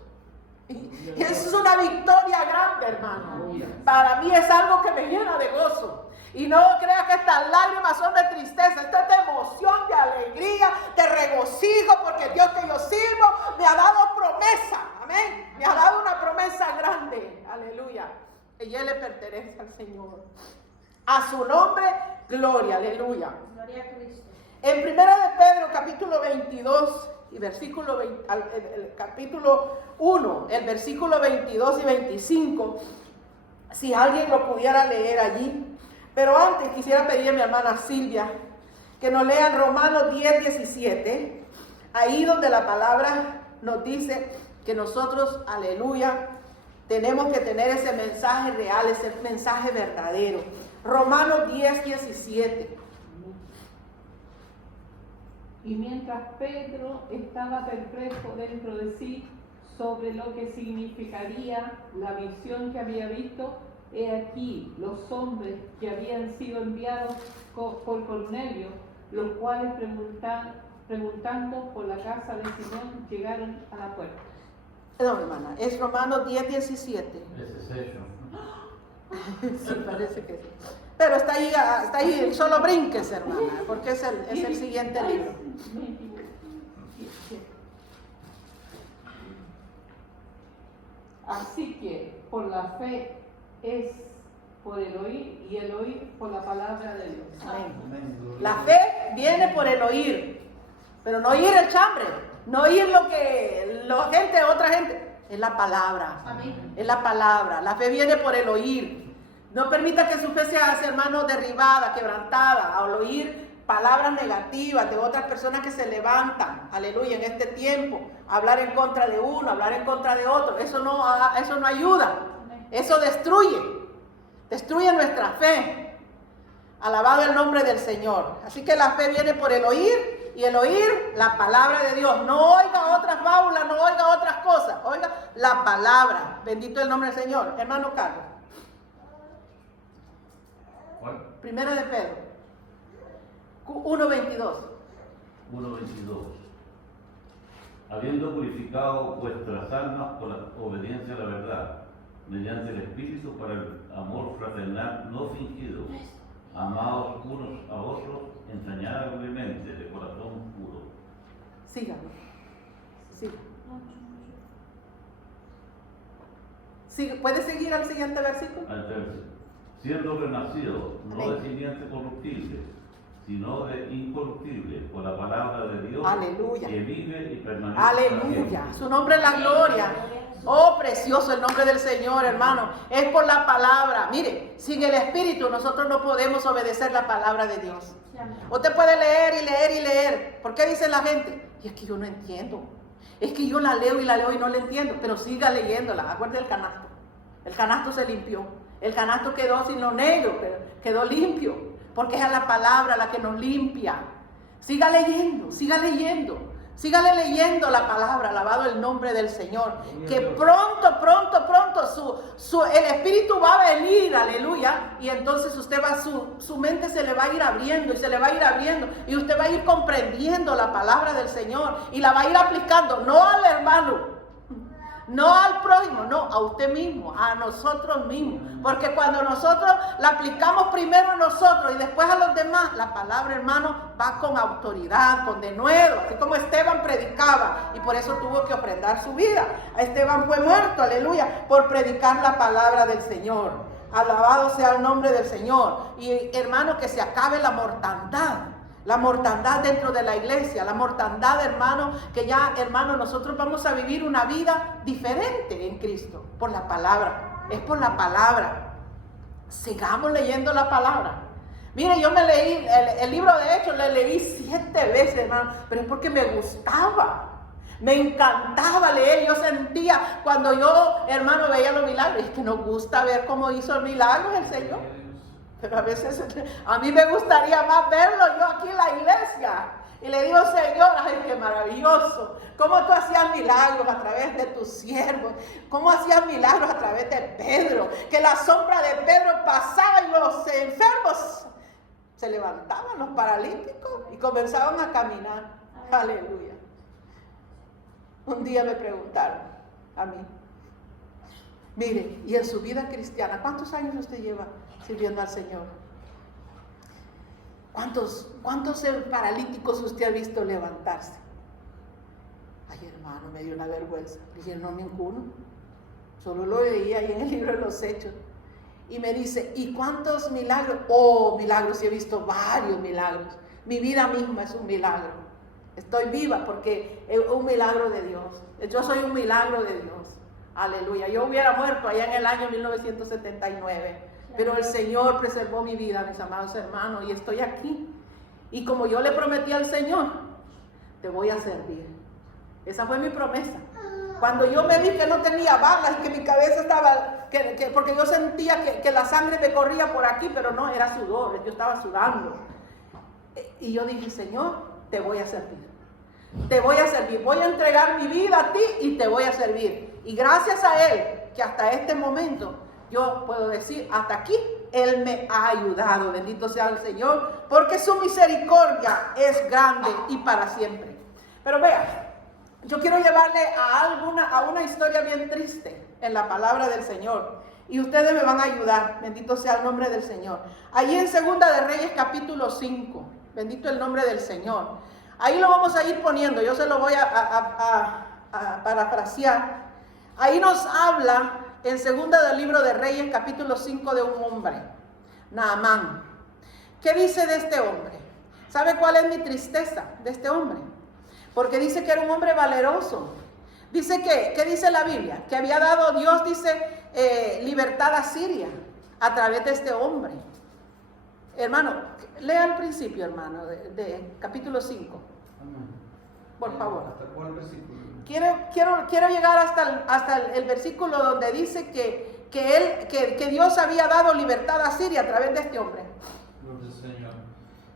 Y eso es una victoria grande, hermano. Para mí es algo que me llena de gozo. Y no crea que estas lágrimas son de tristeza. Esto es de emoción, de alegría, de regocijo, porque el Dios que yo sirvo me ha dado promesa. Amén. Me ha dado una promesa grande. Aleluya. Y Él le pertenece al Señor. A su nombre, gloria. Aleluya. Gloria a Cristo. En 1 de Pedro, capítulo 22 y versículo 20, el capítulo 1, el versículo 22 y 25, si alguien lo pudiera leer allí. Pero antes quisiera pedirle a mi hermana Silvia que nos lean Romanos 10, 17, ahí donde la palabra nos dice que nosotros, aleluya, tenemos que tener ese mensaje real, ese mensaje verdadero. Romanos 10, 17. Y mientras Pedro estaba perplejo dentro de sí sobre lo que significaría la visión que había visto, he aquí los hombres que habían sido enviados por Cornelio, los cuales preguntando por la casa de Simón llegaron a la puerta. No, hermana, es Romanos 10, 17. Ese es eso. Sí, parece que sí. Pero está ahí, solo brinques, hermana, porque es el siguiente libro. Así que por la fe es por el oír y el oír por la palabra de Dios. Amén. La fe viene por el oír, pero no oír el chambre, no oír lo que otra gente, es la palabra. Amén. Es la palabra. La fe viene por el oír. No permita que su fe sea, hermano, derribada, quebrantada, al oír palabras negativas de otras personas que se levantan, aleluya, en este tiempo, hablar en contra de uno, hablar en contra de otro. Eso no ayuda. Eso destruye nuestra fe. Alabado el nombre del Señor. Así que la fe viene por el oír, y el oír la palabra de Dios. No oiga otras fábulas, no oiga otras cosas, oiga la palabra. Bendito el nombre del Señor. Hermano Carlos. ¿Cuál? Primero de Pedro 1:22. 1:22. Habiendo purificado vuestras almas por la obediencia a la verdad, mediante el Espíritu para el amor fraternal no fingido, amados unos a otros entrañablemente de corazón puro. Sígalo. Siga. ¿Puede seguir al siguiente versículo? Al verso siendo renacido, no Amén. de simiente corruptible, sino de incorruptible, por la palabra de Dios, Aleluya. que vive y permanece para Aleluya. siempre. Su nombre es la gloria. Oh, precioso el nombre del Señor, hermano. Es por la palabra. Mire, sin el Espíritu nosotros no podemos obedecer la palabra de Dios. Usted puede leer y leer y leer. ¿Por qué dice la gente? Y es que yo no entiendo. Es que yo la leo y no la entiendo. Pero siga leyéndola. Acuérdate del canasto. El canasto se limpió. El canasto quedó sin lo negro, pero quedó limpio. Porque es la palabra la que nos limpia. Siga leyendo, siga leyendo. Sígale leyendo la palabra, alabado el nombre del Señor. Que pronto el Espíritu va a venir, aleluya. Y entonces su mente se le va a ir abriendo y se le va a ir abriendo. Y usted va a ir comprendiendo la palabra del Señor y la va a ir aplicando, no al hermano, no al prójimo, no, a usted mismo, a nosotros mismos. Porque cuando nosotros la aplicamos primero a nosotros y después a los demás, la palabra, hermano, va con autoridad, con denuedo, así como Esteban predicaba y por eso tuvo que ofrendar su vida. Esteban fue muerto, aleluya, por predicar la palabra del Señor. Alabado sea el nombre del Señor. Y hermano, que se acabe la mortandad. La mortandad dentro de la iglesia, la mortandad, hermano, que ya, hermano, nosotros vamos a vivir una vida diferente en Cristo, por la palabra, es por la palabra. Sigamos leyendo la palabra. Mire, yo me leí el libro de Hechos, le leí 7 veces, hermano, pero es porque me gustaba. Me encantaba leer, yo sentía cuando yo, hermano, veía los milagros, es que nos gusta ver cómo hizo el milagro el Señor. Pero a veces a mí me gustaría más verlo yo aquí en la iglesia. Y le digo, Señor, ay, qué maravilloso. Cómo tú hacías milagros a través de tus siervos. Cómo hacías milagros a través de Pedro. Que la sombra de Pedro pasaba y los enfermos se levantaban, los paralíticos, y comenzaban a caminar. Aleluya. Un día me preguntaron a mí, mire, y en su vida cristiana, ¿cuántos años usted lleva sirviendo al Señor? ¿Cuántos paralíticos usted ha visto levantarse? Ay, hermano, me dio una vergüenza. Dije, no, ninguno. Solo lo veía ahí en el libro de los Hechos. Y me dice, ¿y cuántos milagros? Oh, milagros, sí he visto varios milagros. Mi vida misma es un milagro. Estoy viva porque es un milagro de Dios. Yo soy un milagro de Dios. Aleluya. Yo hubiera muerto allá en el año 1979. Pero el Señor preservó mi vida, mis amados hermanos, y estoy aquí. Y como yo le prometí al Señor, te voy a servir. Esa fue mi promesa. Cuando yo me vi que no tenía balas, que mi cabeza estaba, porque yo sentía que la sangre me corría por aquí, pero no, era sudor, yo estaba sudando. Y yo dije, Señor, te voy a servir. Te voy a servir, voy a entregar mi vida a ti y te voy a servir. Y gracias a Él, que hasta este momento, yo puedo decir, hasta aquí, Él me ha ayudado. Bendito sea el Señor, porque su misericordia es grande y para siempre. Pero vea, yo quiero llevarle a una historia bien triste en la palabra del Señor. Y ustedes me van a ayudar. Bendito sea el nombre del Señor. Allí en Segunda de Reyes, capítulo 5. Bendito el nombre del Señor. Ahí lo vamos a ir poniendo. Yo se lo voy a parafrasear. Ahí nos habla en segunda del libro de Reyes, capítulo 5, de un hombre, Naamán. ¿Qué dice de este hombre? ¿Sabe cuál es mi tristeza de este hombre? Porque dice que era un hombre valeroso. Dice que, ¿qué dice la Biblia? Que había dado Dios, dice, libertad a Siria a través de este hombre. Hermano, lea al principio, hermano, de capítulo 5. Por favor. ¿Hasta cuál versículo? Quiero llegar hasta el versículo donde dice que Dios había dado libertad a Siria a través de este hombre. Gloria al Señor.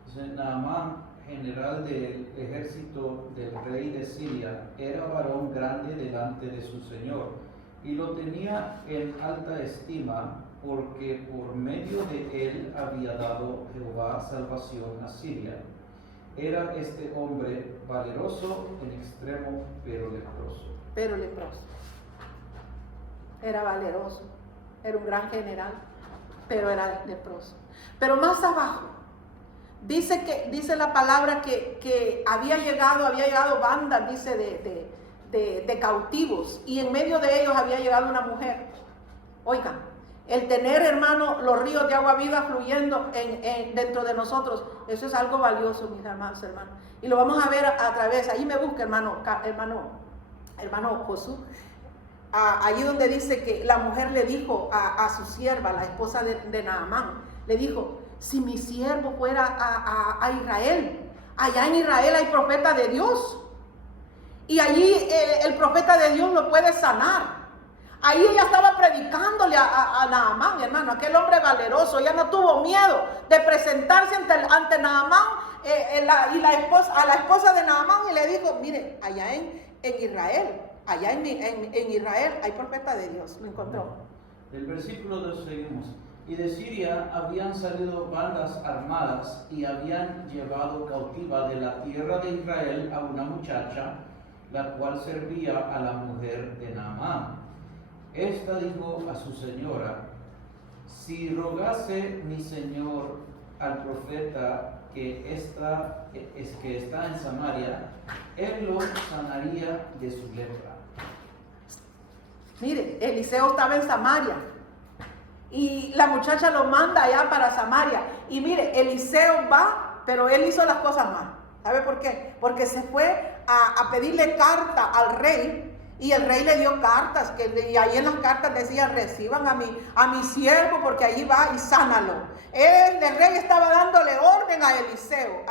Dice, Naamán, general del ejército del rey de Siria, era varón grande delante de su señor y lo tenía en alta estima porque por medio de él había dado Jehová salvación a Siria. Era este hombre valeroso en extremo, pero leproso. Pero leproso. Era valeroso. Era un gran general, pero era leproso. Pero más abajo, dice la palabra que había llegado bandas, dice, de cautivos. Y en medio de ellos había llegado una mujer. Oigan, El tener, hermano, los ríos de agua viva fluyendo dentro de nosotros, eso es algo valioso, mis hermanos. Y lo vamos a ver a través, ahí me busca, hermano Josué, ahí donde dice que la mujer le dijo a su sierva, la esposa de Naamán, le dijo, si mi siervo fuera a Israel, allá en Israel hay profeta de Dios, y allí el profeta de Dios lo puede sanar. Ahí ella estaba predicándole a Naamán, hermano, aquel hombre valeroso. Ella no tuvo miedo de presentarse ante Naamán a la esposa de Naamán, y le dijo, mire, allá en Israel, en Israel hay profeta de Dios. Lo encontró. Del versículo 2 seguimos. Y de Siria habían salido bandas armadas y habían llevado cautiva de la tierra de Israel a una muchacha, la cual servía a la mujer de Naamán. Esta dijo a su señora, si rogase mi señor al profeta que está en Samaria, él lo sanaría de su lepra. Mire, Eliseo estaba en Samaria y la muchacha lo manda allá para Samaria. Y mire, Eliseo va, pero él hizo las cosas mal. ¿Sabe por qué? Porque se fue a pedirle carta al rey. Y el rey le dio cartas, y ahí en las cartas decía, reciban a mi siervo, porque allí va y sánalo. El rey estaba dándole orden a Eliseo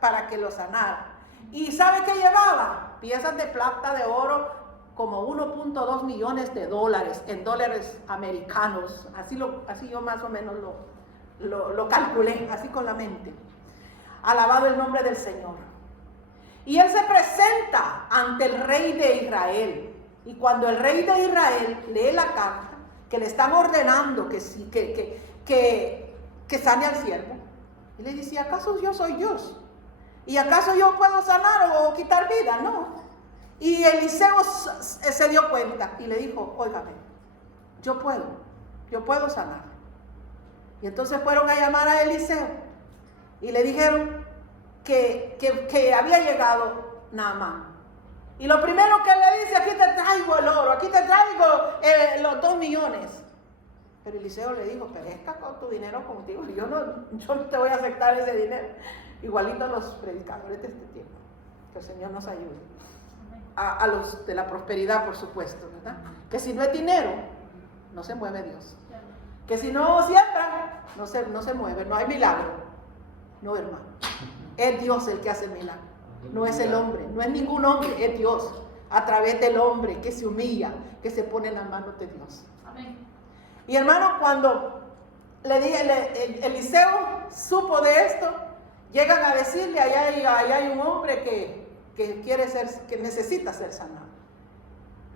para que lo sanara. ¿Y sabe qué llevaba? Piezas de plata, de oro, como 1.2 millones de dólares, en dólares americanos. Así yo más o menos lo calculé, así con la mente. Alabado el nombre del Señor. Y él se presenta ante el rey de Israel. Y cuando el rey de Israel lee la carta, que le están ordenando que sane al siervo, y le dice, ¿acaso yo soy Dios? ¿Y acaso yo puedo sanar o quitar vida? No. Y Eliseo se dio cuenta y le dijo, óigame, yo puedo sanar. Y entonces fueron a llamar a Eliseo y le dijeron que había llegado Naamán. Y lo primero que le dice, aquí te traigo el oro, aquí te traigo los 2 millones. Pero Eliseo le dijo, perezca con tu dinero contigo, yo no te voy a aceptar ese dinero. Igualito los predicadores de este tiempo. Que el Señor nos ayude. A los de la prosperidad, por supuesto, ¿verdad? Que si no es dinero, no se mueve Dios. Que si no siembran, no se mueve, no hay milagro. No, hermano. Es Dios el que hace el milagro. No es el hombre, no es ningún hombre, es Dios. A través del hombre que se humilla, que se pone en las manos de Dios. Amén. Y hermano, cuando Eliseo supo de esto, llegan a decirle, allá hay un hombre que necesita ser sanado.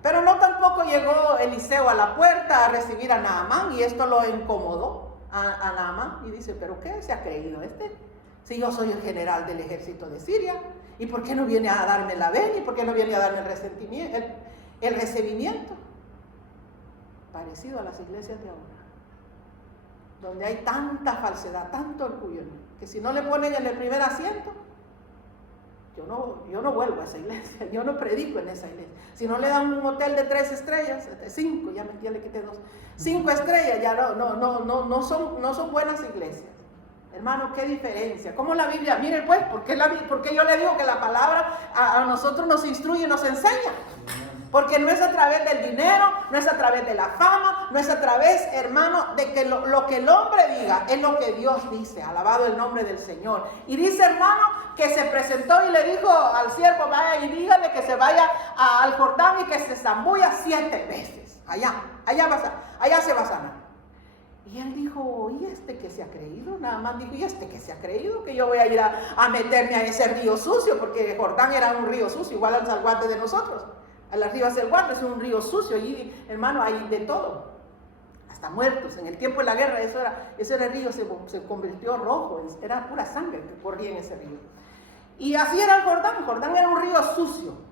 Pero no tampoco llegó Eliseo a la puerta a recibir a Naamán, y esto lo incomodó a Naamán, y dice, ¿pero qué se ha creído este? Si yo soy el general del ejército de Siria, ¿y por qué no viene a darme la venia? ¿Y por qué no viene a darme el recibimiento? Parecido a las iglesias de ahora, donde hay tanta falsedad, tanto orgullo, que si no le ponen en el primer asiento, yo no vuelvo a esa iglesia, yo no predico en esa iglesia. Si no le dan un hotel de 3 estrellas, de 5, ya le quité 2, 5 estrellas, ya no son buenas iglesias. Hermano, qué diferencia. ¿Cómo la Biblia? Miren pues, porque yo le digo que la palabra a nosotros nos instruye y nos enseña. Porque no es a través del dinero, no es a través de la fama, no es a través, hermano, de que lo que el hombre diga, es lo que Dios dice. Alabado el nombre del Señor. Y dice, hermano, que se presentó y le dijo al siervo, vaya y dígale que se vaya al Jordán y que se zambulla 7 veces. Allá se va a sanar. Y él dijo, ¿y este que se ha creído? Nada más dijo, ¿y este que se ha creído? Que yo voy a ir a meterme a ese río sucio, porque Jordán era un río sucio, igual al Salguate de nosotros. Al río Salguate es un río sucio, y hermano, hay de todo. Hasta muertos. En el tiempo de la guerra, ese río se convirtió rojo, era pura sangre que corría en ese río. Y así era el Jordán. El Jordán era un río sucio.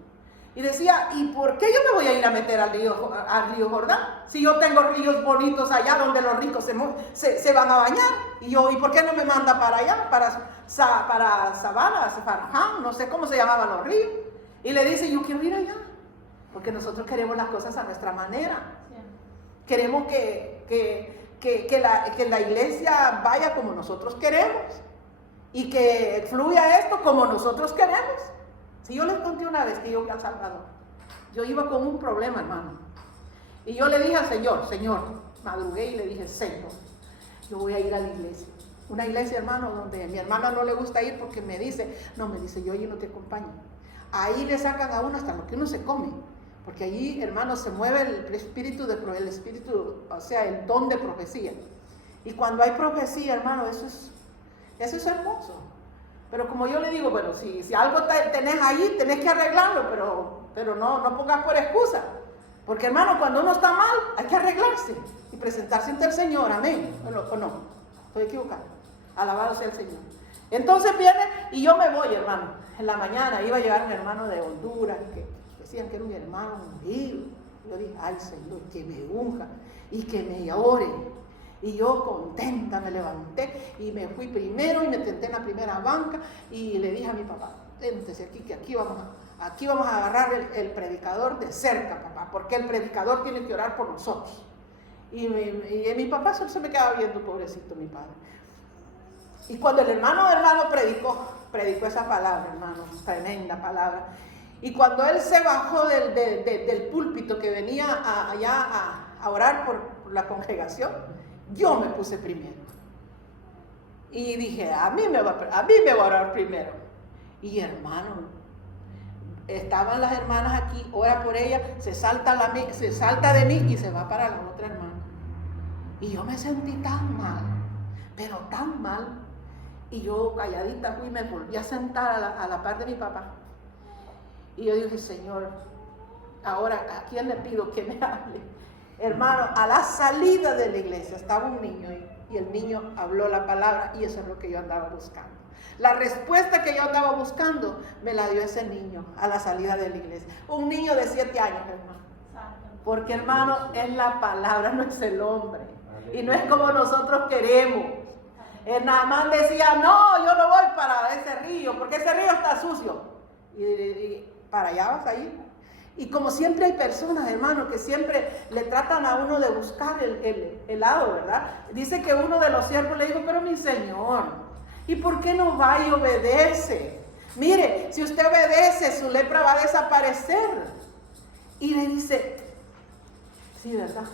Y decía, ¿y por qué yo me voy a ir a meter al río Jordán? Si yo tengo ríos bonitos allá donde los ricos se van a bañar. ¿Y por qué no me manda para allá? Para Sabana, Farján, no sé cómo se llamaban los ríos. Y le dice, yo quiero ir allá. Porque nosotros queremos las cosas a nuestra manera. Queremos que que la iglesia vaya como nosotros queremos y que fluya esto como nosotros queremos. Si yo les conté una vez que yo fui a El Salvador, yo iba con un problema, hermano, y yo le dije al Señor, madrugué y le dije, Señor, yo voy a ir a la iglesia. Una iglesia, hermano, donde a mi hermana no le gusta ir porque me dice, yo allí no te acompaño. Ahí le sacan a uno hasta lo que uno se come. Porque allí, hermano, se mueve el espíritu, o sea, el don de profecía. Y cuando hay profecía, hermano, eso es hermoso. Pero como yo le digo, bueno, si algo tenés ahí, tenés que arreglarlo, pero no pongas por excusa. Porque, hermano, cuando uno está mal, hay que arreglarse y presentarse ante el Señor, amén. ¿O no? Estoy equivocado. Alabado sea el Señor. Entonces viene y yo me voy, hermano. En la mañana iba a llegar un hermano de Honduras, que decían que era un hermano ungido. Yo dije, ay Señor, que me unja y que me ore. Y yo contenta me levanté y me fui primero y me senté en la primera banca y le dije a mi papá, siéntese aquí, que aquí vamos a agarrar el predicador de cerca, papá, porque el predicador tiene que orar por nosotros. Y mi papá solo se me quedaba viendo, pobrecito mi padre. Y cuando el hermano predicó esa palabra, hermano, tremenda palabra. Y cuando él se bajó del púlpito que venía allá a orar por la congregación, yo me puse primero. Y dije, a mí me va a orar primero. Y hermano, estaban las hermanas aquí, ora por ella, se salta de mí y se va para la otra hermana. Y yo me sentí tan mal, pero tan mal. Y yo calladita fui y me volví a sentar a la par de mi papá. Y yo dije, Señor, ahora, ¿a quién le pido que me hable? Hermano, a la salida de la iglesia estaba un niño y el niño habló la palabra y eso es lo que yo andaba buscando. La respuesta que yo andaba buscando me la dio ese niño a la salida de la iglesia. Un niño de 7 años, hermano. Porque, hermano, es la palabra, no es el hombre. Y no es como nosotros queremos. Naamán decía, no, yo no voy para ese río, porque ese río está sucio. Y para allá vas a ir. Y como siempre hay personas, hermano, que siempre le tratan a uno de buscar el lado, ¿verdad? Dice que uno de los siervos le dijo, pero mi señor, ¿y por qué no va y obedece? Mire, si usted obedece, su lepra va a desaparecer. Y le dice, sí, ¿verdad?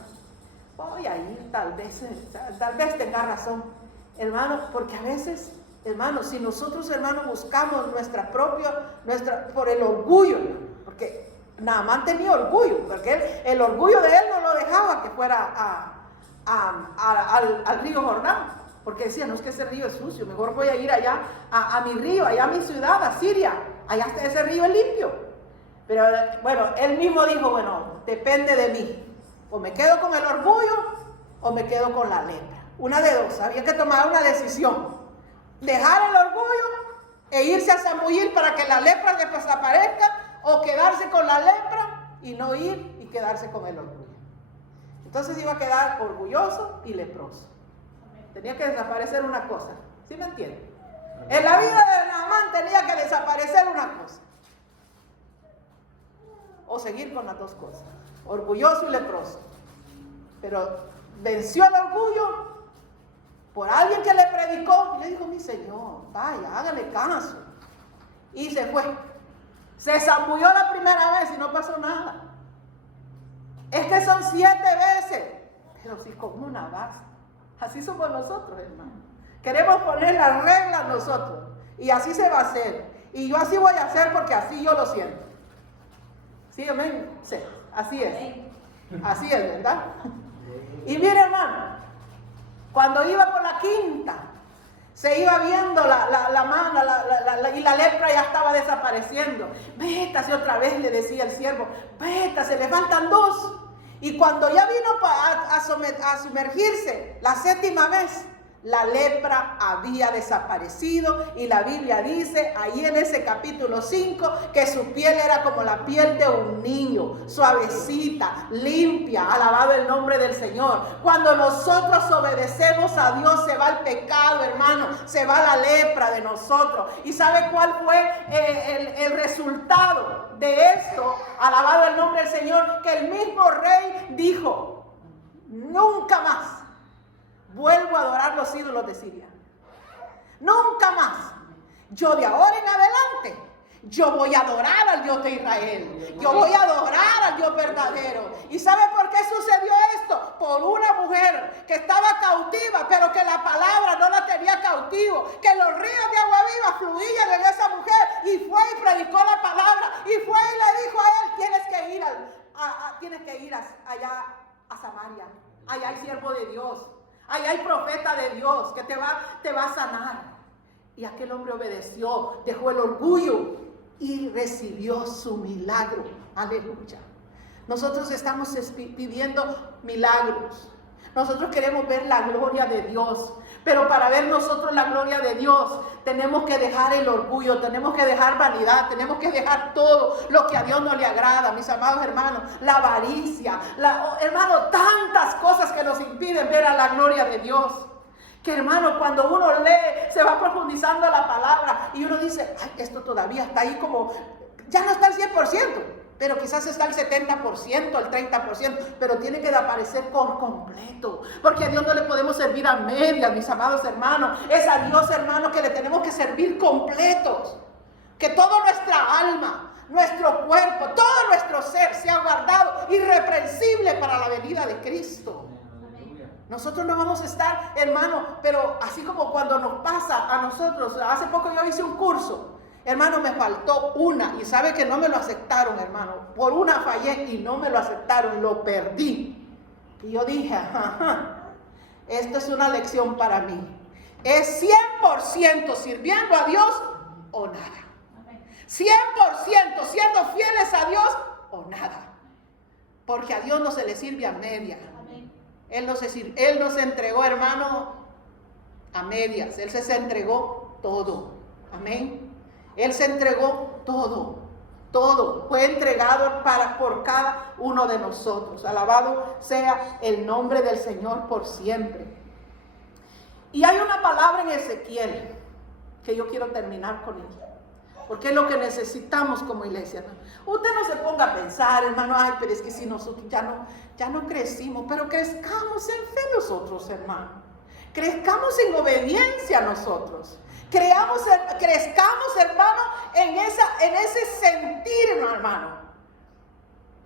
Voy a ir, tal vez tenga razón. Hermano, porque a veces, hermano, si nosotros, hermano, buscamos por el orgullo, porque Naamán tenía orgullo, porque el orgullo de él no lo dejaba que fuera al río Jordán, porque decía, no, es que ese río es sucio, mejor voy a ir allá a mi río, allá a mi ciudad, a Siria, allá ese río es limpio. Pero bueno, él mismo dijo, bueno, depende de mí, o me quedo con el orgullo o me quedo con la lepra. Una de dos, había que tomar una decisión, dejar el orgullo e irse a zambullir para que la lepra desaparezca, o quedarse con la lepra y no ir y quedarse con el orgullo. Entonces iba a quedar orgulloso y leproso. Tenía que desaparecer una cosa, ¿sí me entienden? En la vida de Naamán tenía que desaparecer una cosa, o seguir con las dos cosas, orgulloso y leproso. Pero venció el orgullo por alguien que le predicó y le dijo, mi señor, vaya, hágale caso. Y se fue. Se zambulló la primera vez y no pasó nada. Es que son 7 veces, pero si con una basta. Así somos nosotros, hermano. Queremos poner las reglas nosotros y así se va a hacer. Y yo así voy a hacer porque así yo lo siento. ¿Sí, amén? Sí, así es. Así es, ¿verdad? Y mire, hermano, cuando iba por la quinta, se iba viendo la mano y la lepra ya estaba desapareciendo. Vétase otra vez, le decía el siervo, vétase, le faltan 2. Y cuando ya vino a sumergirse la 7ª vez, la lepra había desaparecido y la Biblia dice ahí en ese capítulo 5 que su piel era como la piel de un niño, suavecita, limpia, alabado el nombre del Señor. Cuando nosotros obedecemos a Dios se va el pecado, hermano, se va la lepra de nosotros. ¿Y sabe cuál fue el resultado de esto? Alabado el nombre del Señor, que el mismo rey dijo, nunca más vuelvo a adorar los ídolos de Siria. Nunca más. Yo de ahora en adelante, yo voy a adorar al Dios de Israel. Yo voy a adorar al Dios verdadero. ¿Y sabe por qué sucedió esto? Por una mujer que estaba cautiva, pero que la palabra no la tenía cautivo. Que los ríos de agua viva fluían en esa mujer. Y fue y predicó la palabra. Y fue y le dijo a él, tienes que ir allá a Samaria. Allá hay siervo de Dios. Allá hay profeta de Dios que te va a sanar. Y aquel hombre obedeció, dejó el orgullo y recibió su milagro. Aleluya. Nosotros estamos pidiendo milagros. Nosotros queremos ver la gloria de Dios. Pero para ver nosotros la gloria de Dios, tenemos que dejar el orgullo, tenemos que dejar vanidad, tenemos que dejar todo lo que a Dios no le agrada, mis amados hermanos. La avaricia, hermano, tantas cosas que nos impiden ver a la gloria de Dios. Que hermano, cuando uno lee, se va profundizando la palabra y uno dice, ay, esto todavía está ahí como, ya no está al 100%, pero quizás está al 70%, al 30%, pero tiene que aparecer por completo, porque a Dios no le podemos servir a medias, mis amados hermanos. Es a Dios, hermano, que le tenemos que servir completos, que toda nuestra alma, nuestro cuerpo, todo nuestro ser sea guardado irreprensible para la venida de Cristo. Nosotros no vamos a estar, hermano, pero así como cuando nos pasa a nosotros. Hace poco yo hice un curso, hermano, me faltó una y sabe que no me lo aceptaron, hermano. Por una fallé y no me lo aceptaron, lo perdí. Y yo dije, esto es una lección para mí. Es 100% sirviendo a Dios o nada. 100% siendo fieles a Dios o nada. Porque a Dios no se le sirve a media. Él no se entregó, hermano, a medias. Él se entregó todo. Amén. Él se entregó todo. Todo fue entregado por cada uno de nosotros. Alabado sea el nombre del Señor por siempre. Y hay una palabra en Ezequiel que yo quiero terminar con ella, porque es lo que necesitamos como iglesia, ¿no? Usted no se ponga a pensar, hermano, ay, pero es que si nosotros ya no crecimos, pero crezcamos en fe nosotros, hermano. Crezcamos en obediencia nosotros. Crezcamos, hermano, en ese sentir, hermano.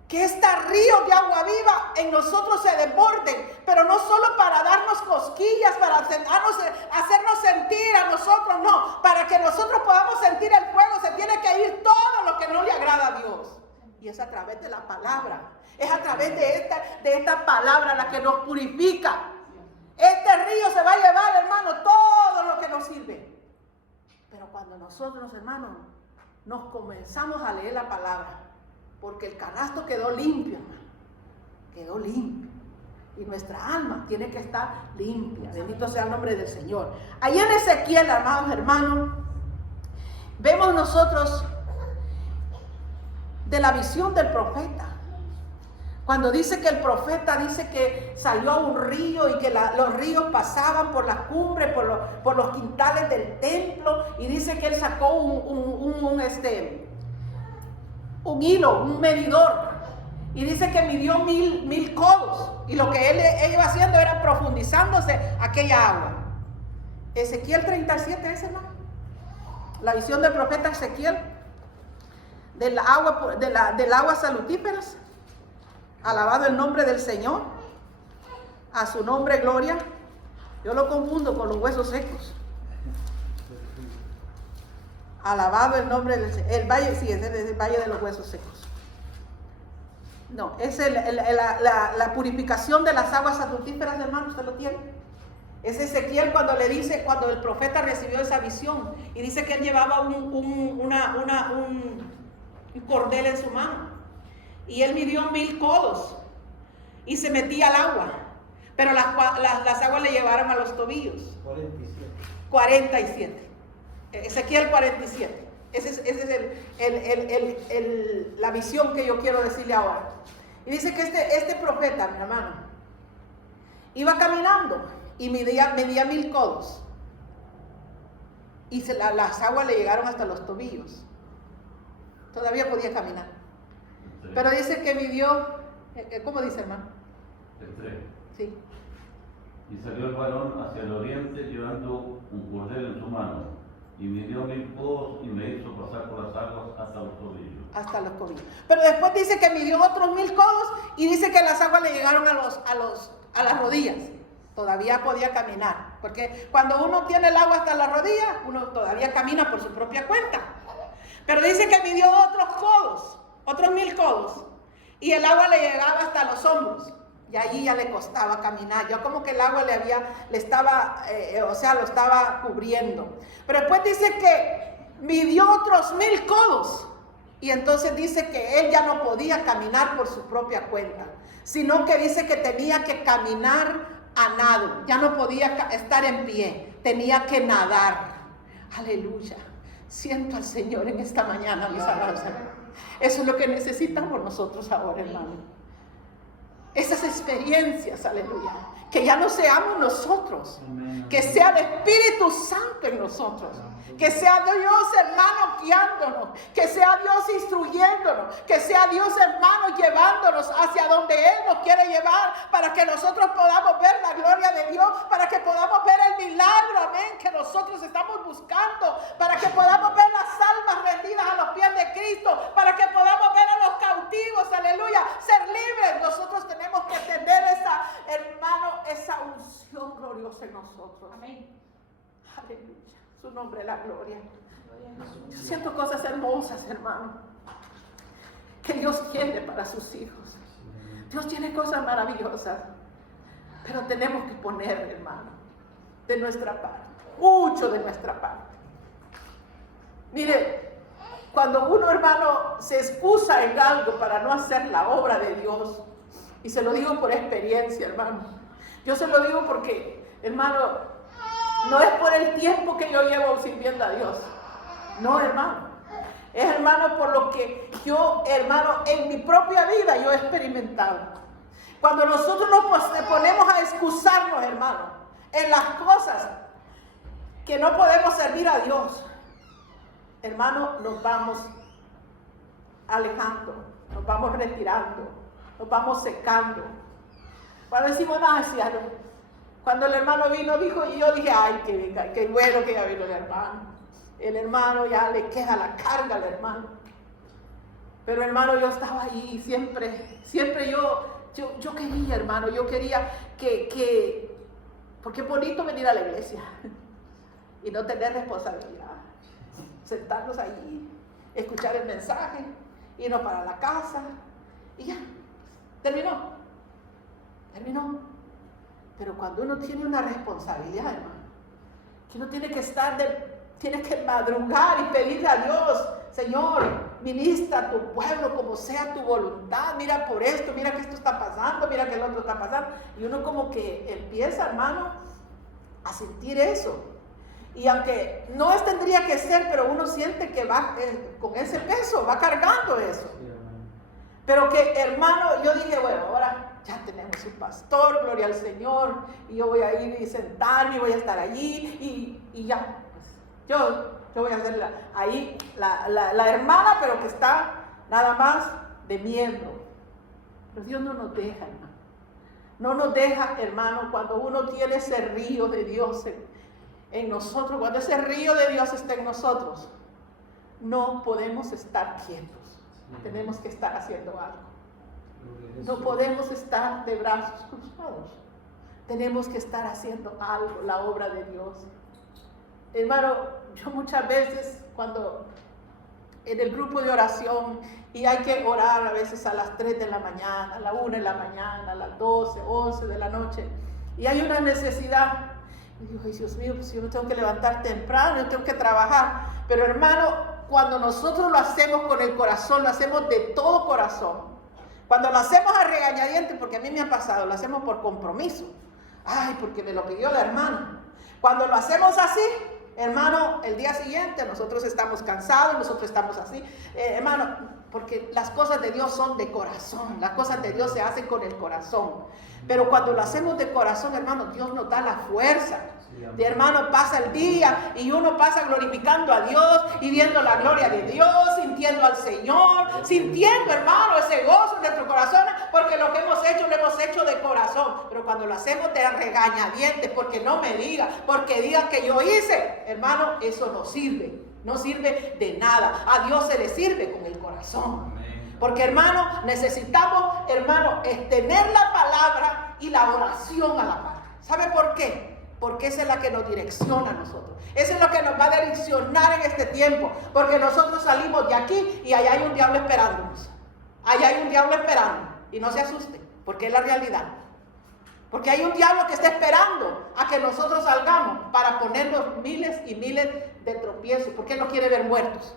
Que este río de agua viva en nosotros se desborden, pero no solo para darnos cosquillas, para hacernos sentir a nosotros, no. Para que nosotros podamos sentir el fuego, se tiene que ir todo lo que no le agrada a Dios. Y es a través de la palabra. Es a través de esta palabra la que nos purifica. Este río se va a llevar, hermano, todo lo que nos sirve. Pero cuando nosotros, hermano, nos comenzamos a leer la palabra, porque el canasto quedó limpio, hermano. Quedó limpio. Y nuestra alma tiene que estar limpia. Bendito sea el nombre del Señor. Allá en Ezequiel, amados hermanos, vemos nosotros de la visión del profeta. Cuando dice que el profeta dice que salió a un río y que los ríos pasaban por las cumbres, por los quintales del templo. Y dice que él sacó un hilo, un medidor, y dice que midió 1000 codos, y lo que él iba haciendo era profundizándose aquella agua. Ezequiel 37 es, hermano, la visión del profeta Ezequiel del agua salutíferas. Alabado el nombre del Señor, a su nombre gloria. Yo lo confundo con los huesos secos. Alabado el nombre del Señor. El valle, sí, es el valle de los huesos secos. No, es la purificación de las aguas salutíferas, hermano, usted lo tiene. Es Ezequiel cuando cuando el profeta recibió esa visión, y dice que él llevaba un cordel en su mano, y él midió 1000 codos, y se metía al agua, pero las aguas le llevaron a los tobillos. 47. Ezequiel 47. Esa es la visión que yo quiero decirle ahora. Y dice que este profeta, mi hermano, iba caminando y medía 1000 codos. Y las aguas le llegaron hasta los tobillos. Todavía podía caminar. Pero dice que midió, ¿cómo dice, hermano? Sí. Y salió el varón hacia el oriente llevando un cordero en su mano, y midió 1000 codos y me hizo pasar por las aguas hasta los tobillos. Hasta los tobillos. Pero después dice que midió otros 1000 codos y dice que las aguas le llegaron a las rodillas. Todavía podía caminar, porque cuando uno tiene el agua hasta la rodilla, uno todavía camina por su propia cuenta. Pero dice que midió otros codos, otros 1000 codos, y el agua le llegaba hasta los hombros, y allí ya le costaba caminar. Ya como que el agua lo estaba cubriendo. Pero después dice que midió otros 1000 codos, y entonces dice que él ya no podía caminar por su propia cuenta, sino que dice que tenía que caminar a nado, ya no podía estar en pie, tenía que nadar. Aleluya. Siento al Señor en esta mañana, mis amados. Eso es lo que necesitamos nosotros ahora, hermano. Esas experiencias, aleluya. Que ya no seamos nosotros, que sea el Espíritu Santo en nosotros, que sea Dios, hermano, guiándonos, que sea Dios instruyéndonos, que sea Dios, hermano, llevándonos hacia donde Él nos quiere llevar, para que nosotros podamos ver la gloria de Dios, para que podamos ver el milagro, amén, que nosotros estamos buscando, para que podamos ver las almas rendidas a los pies de Cristo, para que podamos ver a los cautivos, aleluya, ser libres. Nosotros tenemos que tener esa, hermano, esa unción gloriosa en nosotros. Amén. Aleluya. Su nombre es la gloria. Yo siento cosas hermosas, hermano, que Dios tiene para sus hijos. Dios tiene cosas maravillosas, pero tenemos que poner, hermano, de nuestra parte, mucho de nuestra parte. Mire, cuando uno, hermano, se excusa en algo para no hacer la obra de Dios, y se lo digo por experiencia, hermano, yo se lo digo porque, hermano, no es por el tiempo que yo llevo sirviendo a Dios. No, hermano. Es, hermano, por lo que yo, hermano, en mi propia vida yo he experimentado. Cuando nosotros nos ponemos a excusarnos, hermano, en las cosas que no podemos servir a Dios, hermano, nos vamos alejando, nos vamos retirando, nos vamos secando. Cuando decimos, no, cuando el hermano vino, dijo, y yo dije, ay, qué bueno que ya vino el hermano. El hermano ya le queda la carga al hermano. Pero hermano, yo estaba ahí, siempre yo quería, hermano, yo quería porque es bonito venir a la iglesia y no tener responsabilidad. Sentarnos ahí, escuchar el mensaje, irnos para la casa y ya, terminó. Pero cuando uno tiene una responsabilidad, hermano, que uno tiene que madrugar y pedirle a Dios, Señor, ministra a tu pueblo como sea tu voluntad, mira por esto, mira que esto está pasando, mira que el otro está pasando, y uno como que empieza, hermano, a sentir eso. Y aunque no tendría que ser, pero uno siente que va con ese peso, va cargando eso. Pero que, hermano, yo dije, bueno, ahora ya tenemos un pastor, gloria al Señor, y yo voy a ir y sentarme, y voy a estar allí, y ya, pues, yo voy a ser la hermana, pero que está nada más de miembro. Pero Dios no nos deja, hermano. No nos deja, hermano, cuando uno tiene ese río de Dios en nosotros, cuando ese río de Dios está en nosotros, no podemos estar quietos. Tenemos que estar haciendo algo. No podemos estar de brazos cruzados. Tenemos que estar haciendo algo, la obra de Dios. Hermano, yo muchas veces cuando en el grupo de oración y hay que orar a veces a las 3 de la mañana, a la 1 de la mañana, a las 12, 11 de la noche, y hay una necesidad. Y digo, ay, Dios mío, pues yo me tengo que levantar temprano, yo tengo que trabajar. Pero hermano, cuando nosotros lo hacemos con el corazón, lo hacemos de todo corazón. Cuando lo hacemos a regañadientes, porque a mí me ha pasado, lo hacemos por compromiso. Ay, porque me lo pidió la hermana. Cuando lo hacemos así, hermano, el día siguiente nosotros estamos cansados, nosotros estamos así. Hermano, porque las cosas de Dios son de corazón, las cosas de Dios se hacen con el corazón. Pero cuando lo hacemos de corazón, hermano, Dios nos da la fuerza. Sí, amén. De hermano, pasa el día y uno pasa glorificando a Dios y viendo la gloria de Dios, sintiendo al Señor, sintiendo, hermano, ese gozo en nuestro corazón, porque lo que hemos hecho, lo hemos hecho de corazón. Pero cuando lo hacemos de regañadientes, porque no me diga, porque diga que yo hice, hermano, eso no sirve. No sirve de nada. A Dios se le sirve con el corazón. Amén. Porque, hermano, necesitamos, hermano, tener la palabra y la oración a la par. ¿Sabe por qué? Porque esa es la que nos direcciona a nosotros. Eso es lo que nos va a direccionar en este tiempo. Porque nosotros salimos de aquí y allá hay un diablo esperándonos. Allá hay un diablo esperando. Y no se asuste, porque es la realidad. Porque hay un diablo que está esperando a que nosotros salgamos para ponernos miles y miles de tropiezos. Porque Él no quiere ver muertos.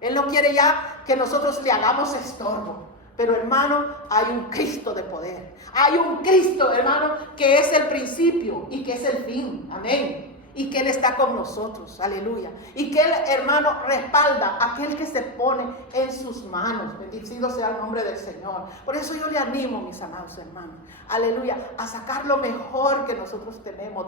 Él no quiere ya que nosotros le hagamos estorbo. Pero, hermano, hay un Cristo de poder. Hay un Cristo, hermano, que es el principio y que es el fin. Amén. Y que Él está con nosotros. Aleluya. Y que Él, hermano, respalda a aquel que se pone en sus manos. Bendecido sea el nombre del Señor. Por eso yo le animo, mis amados hermanos. Aleluya. A sacar lo mejor que nosotros tenemos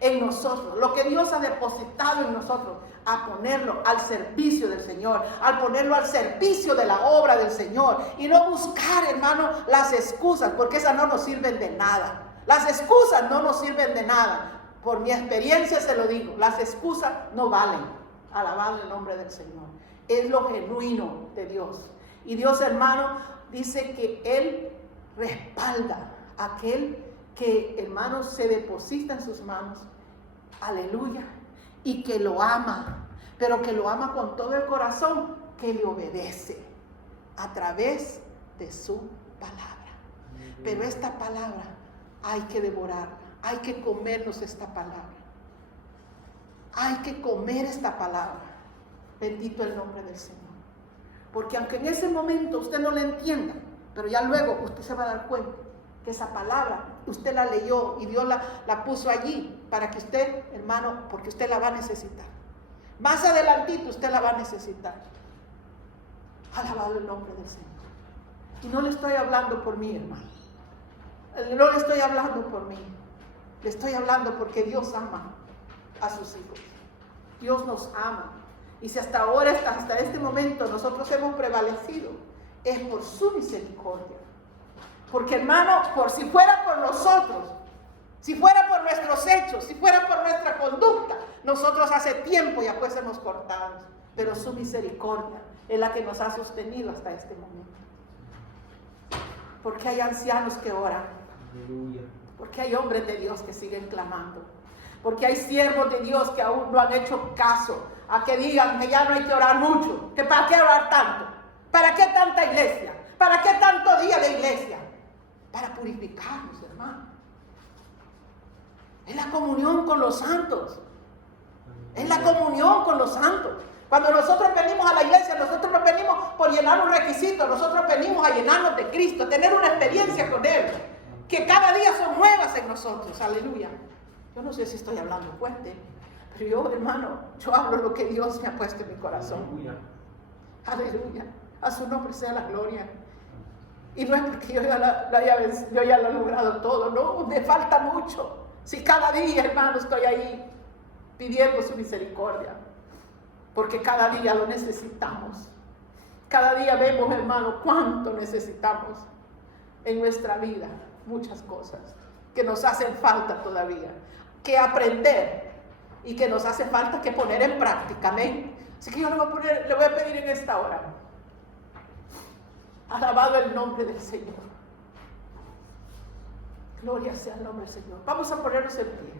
en nosotros. Lo que Dios ha depositado en nosotros. A ponerlo al servicio del Señor. Al ponerlo al servicio de la obra del Señor. Y no buscar, hermano, las excusas. Porque esas no nos sirven de nada. Las excusas no nos sirven de nada. Por mi experiencia se lo digo, las excusas no valen. Alabado el nombre del Señor. Es lo genuino de Dios. Y Dios, hermano, dice que Él respalda a aquel que, hermano, se deposita en sus manos. Aleluya. Y que lo ama, pero que lo ama con todo el corazón, que le obedece a través de su palabra. Pero esta palabra hay que devorarla. Hay que comernos esta palabra. Hay que comer esta palabra. Bendito el nombre del Señor. Porque aunque en ese momento usted no la entienda, pero ya luego usted se va a dar cuenta que esa palabra usted la leyó y Dios la puso allí para que usted, hermano, porque usted la va a necesitar. Más adelantito usted la va a necesitar. Alabado el nombre del Señor. Y no le estoy hablando por mí, hermano. No le estoy hablando por mí. Le estoy hablando porque Dios ama a sus hijos. Dios nos ama. Y si hasta ahora, hasta este momento nosotros hemos prevalecido, es por su misericordia. Porque, hermano, por si fuera por nosotros, si fuera por nuestros hechos, si fuera por nuestra conducta, nosotros hace tiempo ya fuésemos cortados. Pero su misericordia es la que nos ha sostenido hasta este momento. Porque hay ancianos que oran. Aleluya. Porque hay hombres de Dios que siguen clamando. Porque hay siervos de Dios que aún no han hecho caso a que digan que ya no hay que orar mucho. Que para qué orar tanto. ¿Para qué tanta iglesia? ¿Para qué tanto día de iglesia? Para purificarnos, hermano. Es la comunión con los santos. Es la comunión con los santos. Cuando nosotros venimos a la iglesia, nosotros no venimos por llenar un requisito. Nosotros venimos a llenarnos de Cristo, a tener una experiencia con Él. Que cada día son nuevas en nosotros. Aleluya. Yo no sé si estoy hablando fuerte, pero yo, hermano, yo hablo lo que Dios me ha puesto en mi corazón. Aleluya. Aleluya. A su nombre sea la gloria. Y no es porque yo ya lo he logrado todo. No, me falta mucho. Si cada día, hermano, estoy ahí pidiendo su misericordia. Porque cada día lo necesitamos. Cada día vemos, hermano, cuánto necesitamos en nuestra vida. Muchas cosas que nos hacen falta todavía que aprender y que nos hace falta que poner en práctica. Amén. Así que yo le voy a pedir en esta hora, alabado el nombre del Señor, gloria sea el nombre del Señor. Vamos a ponernos en pie.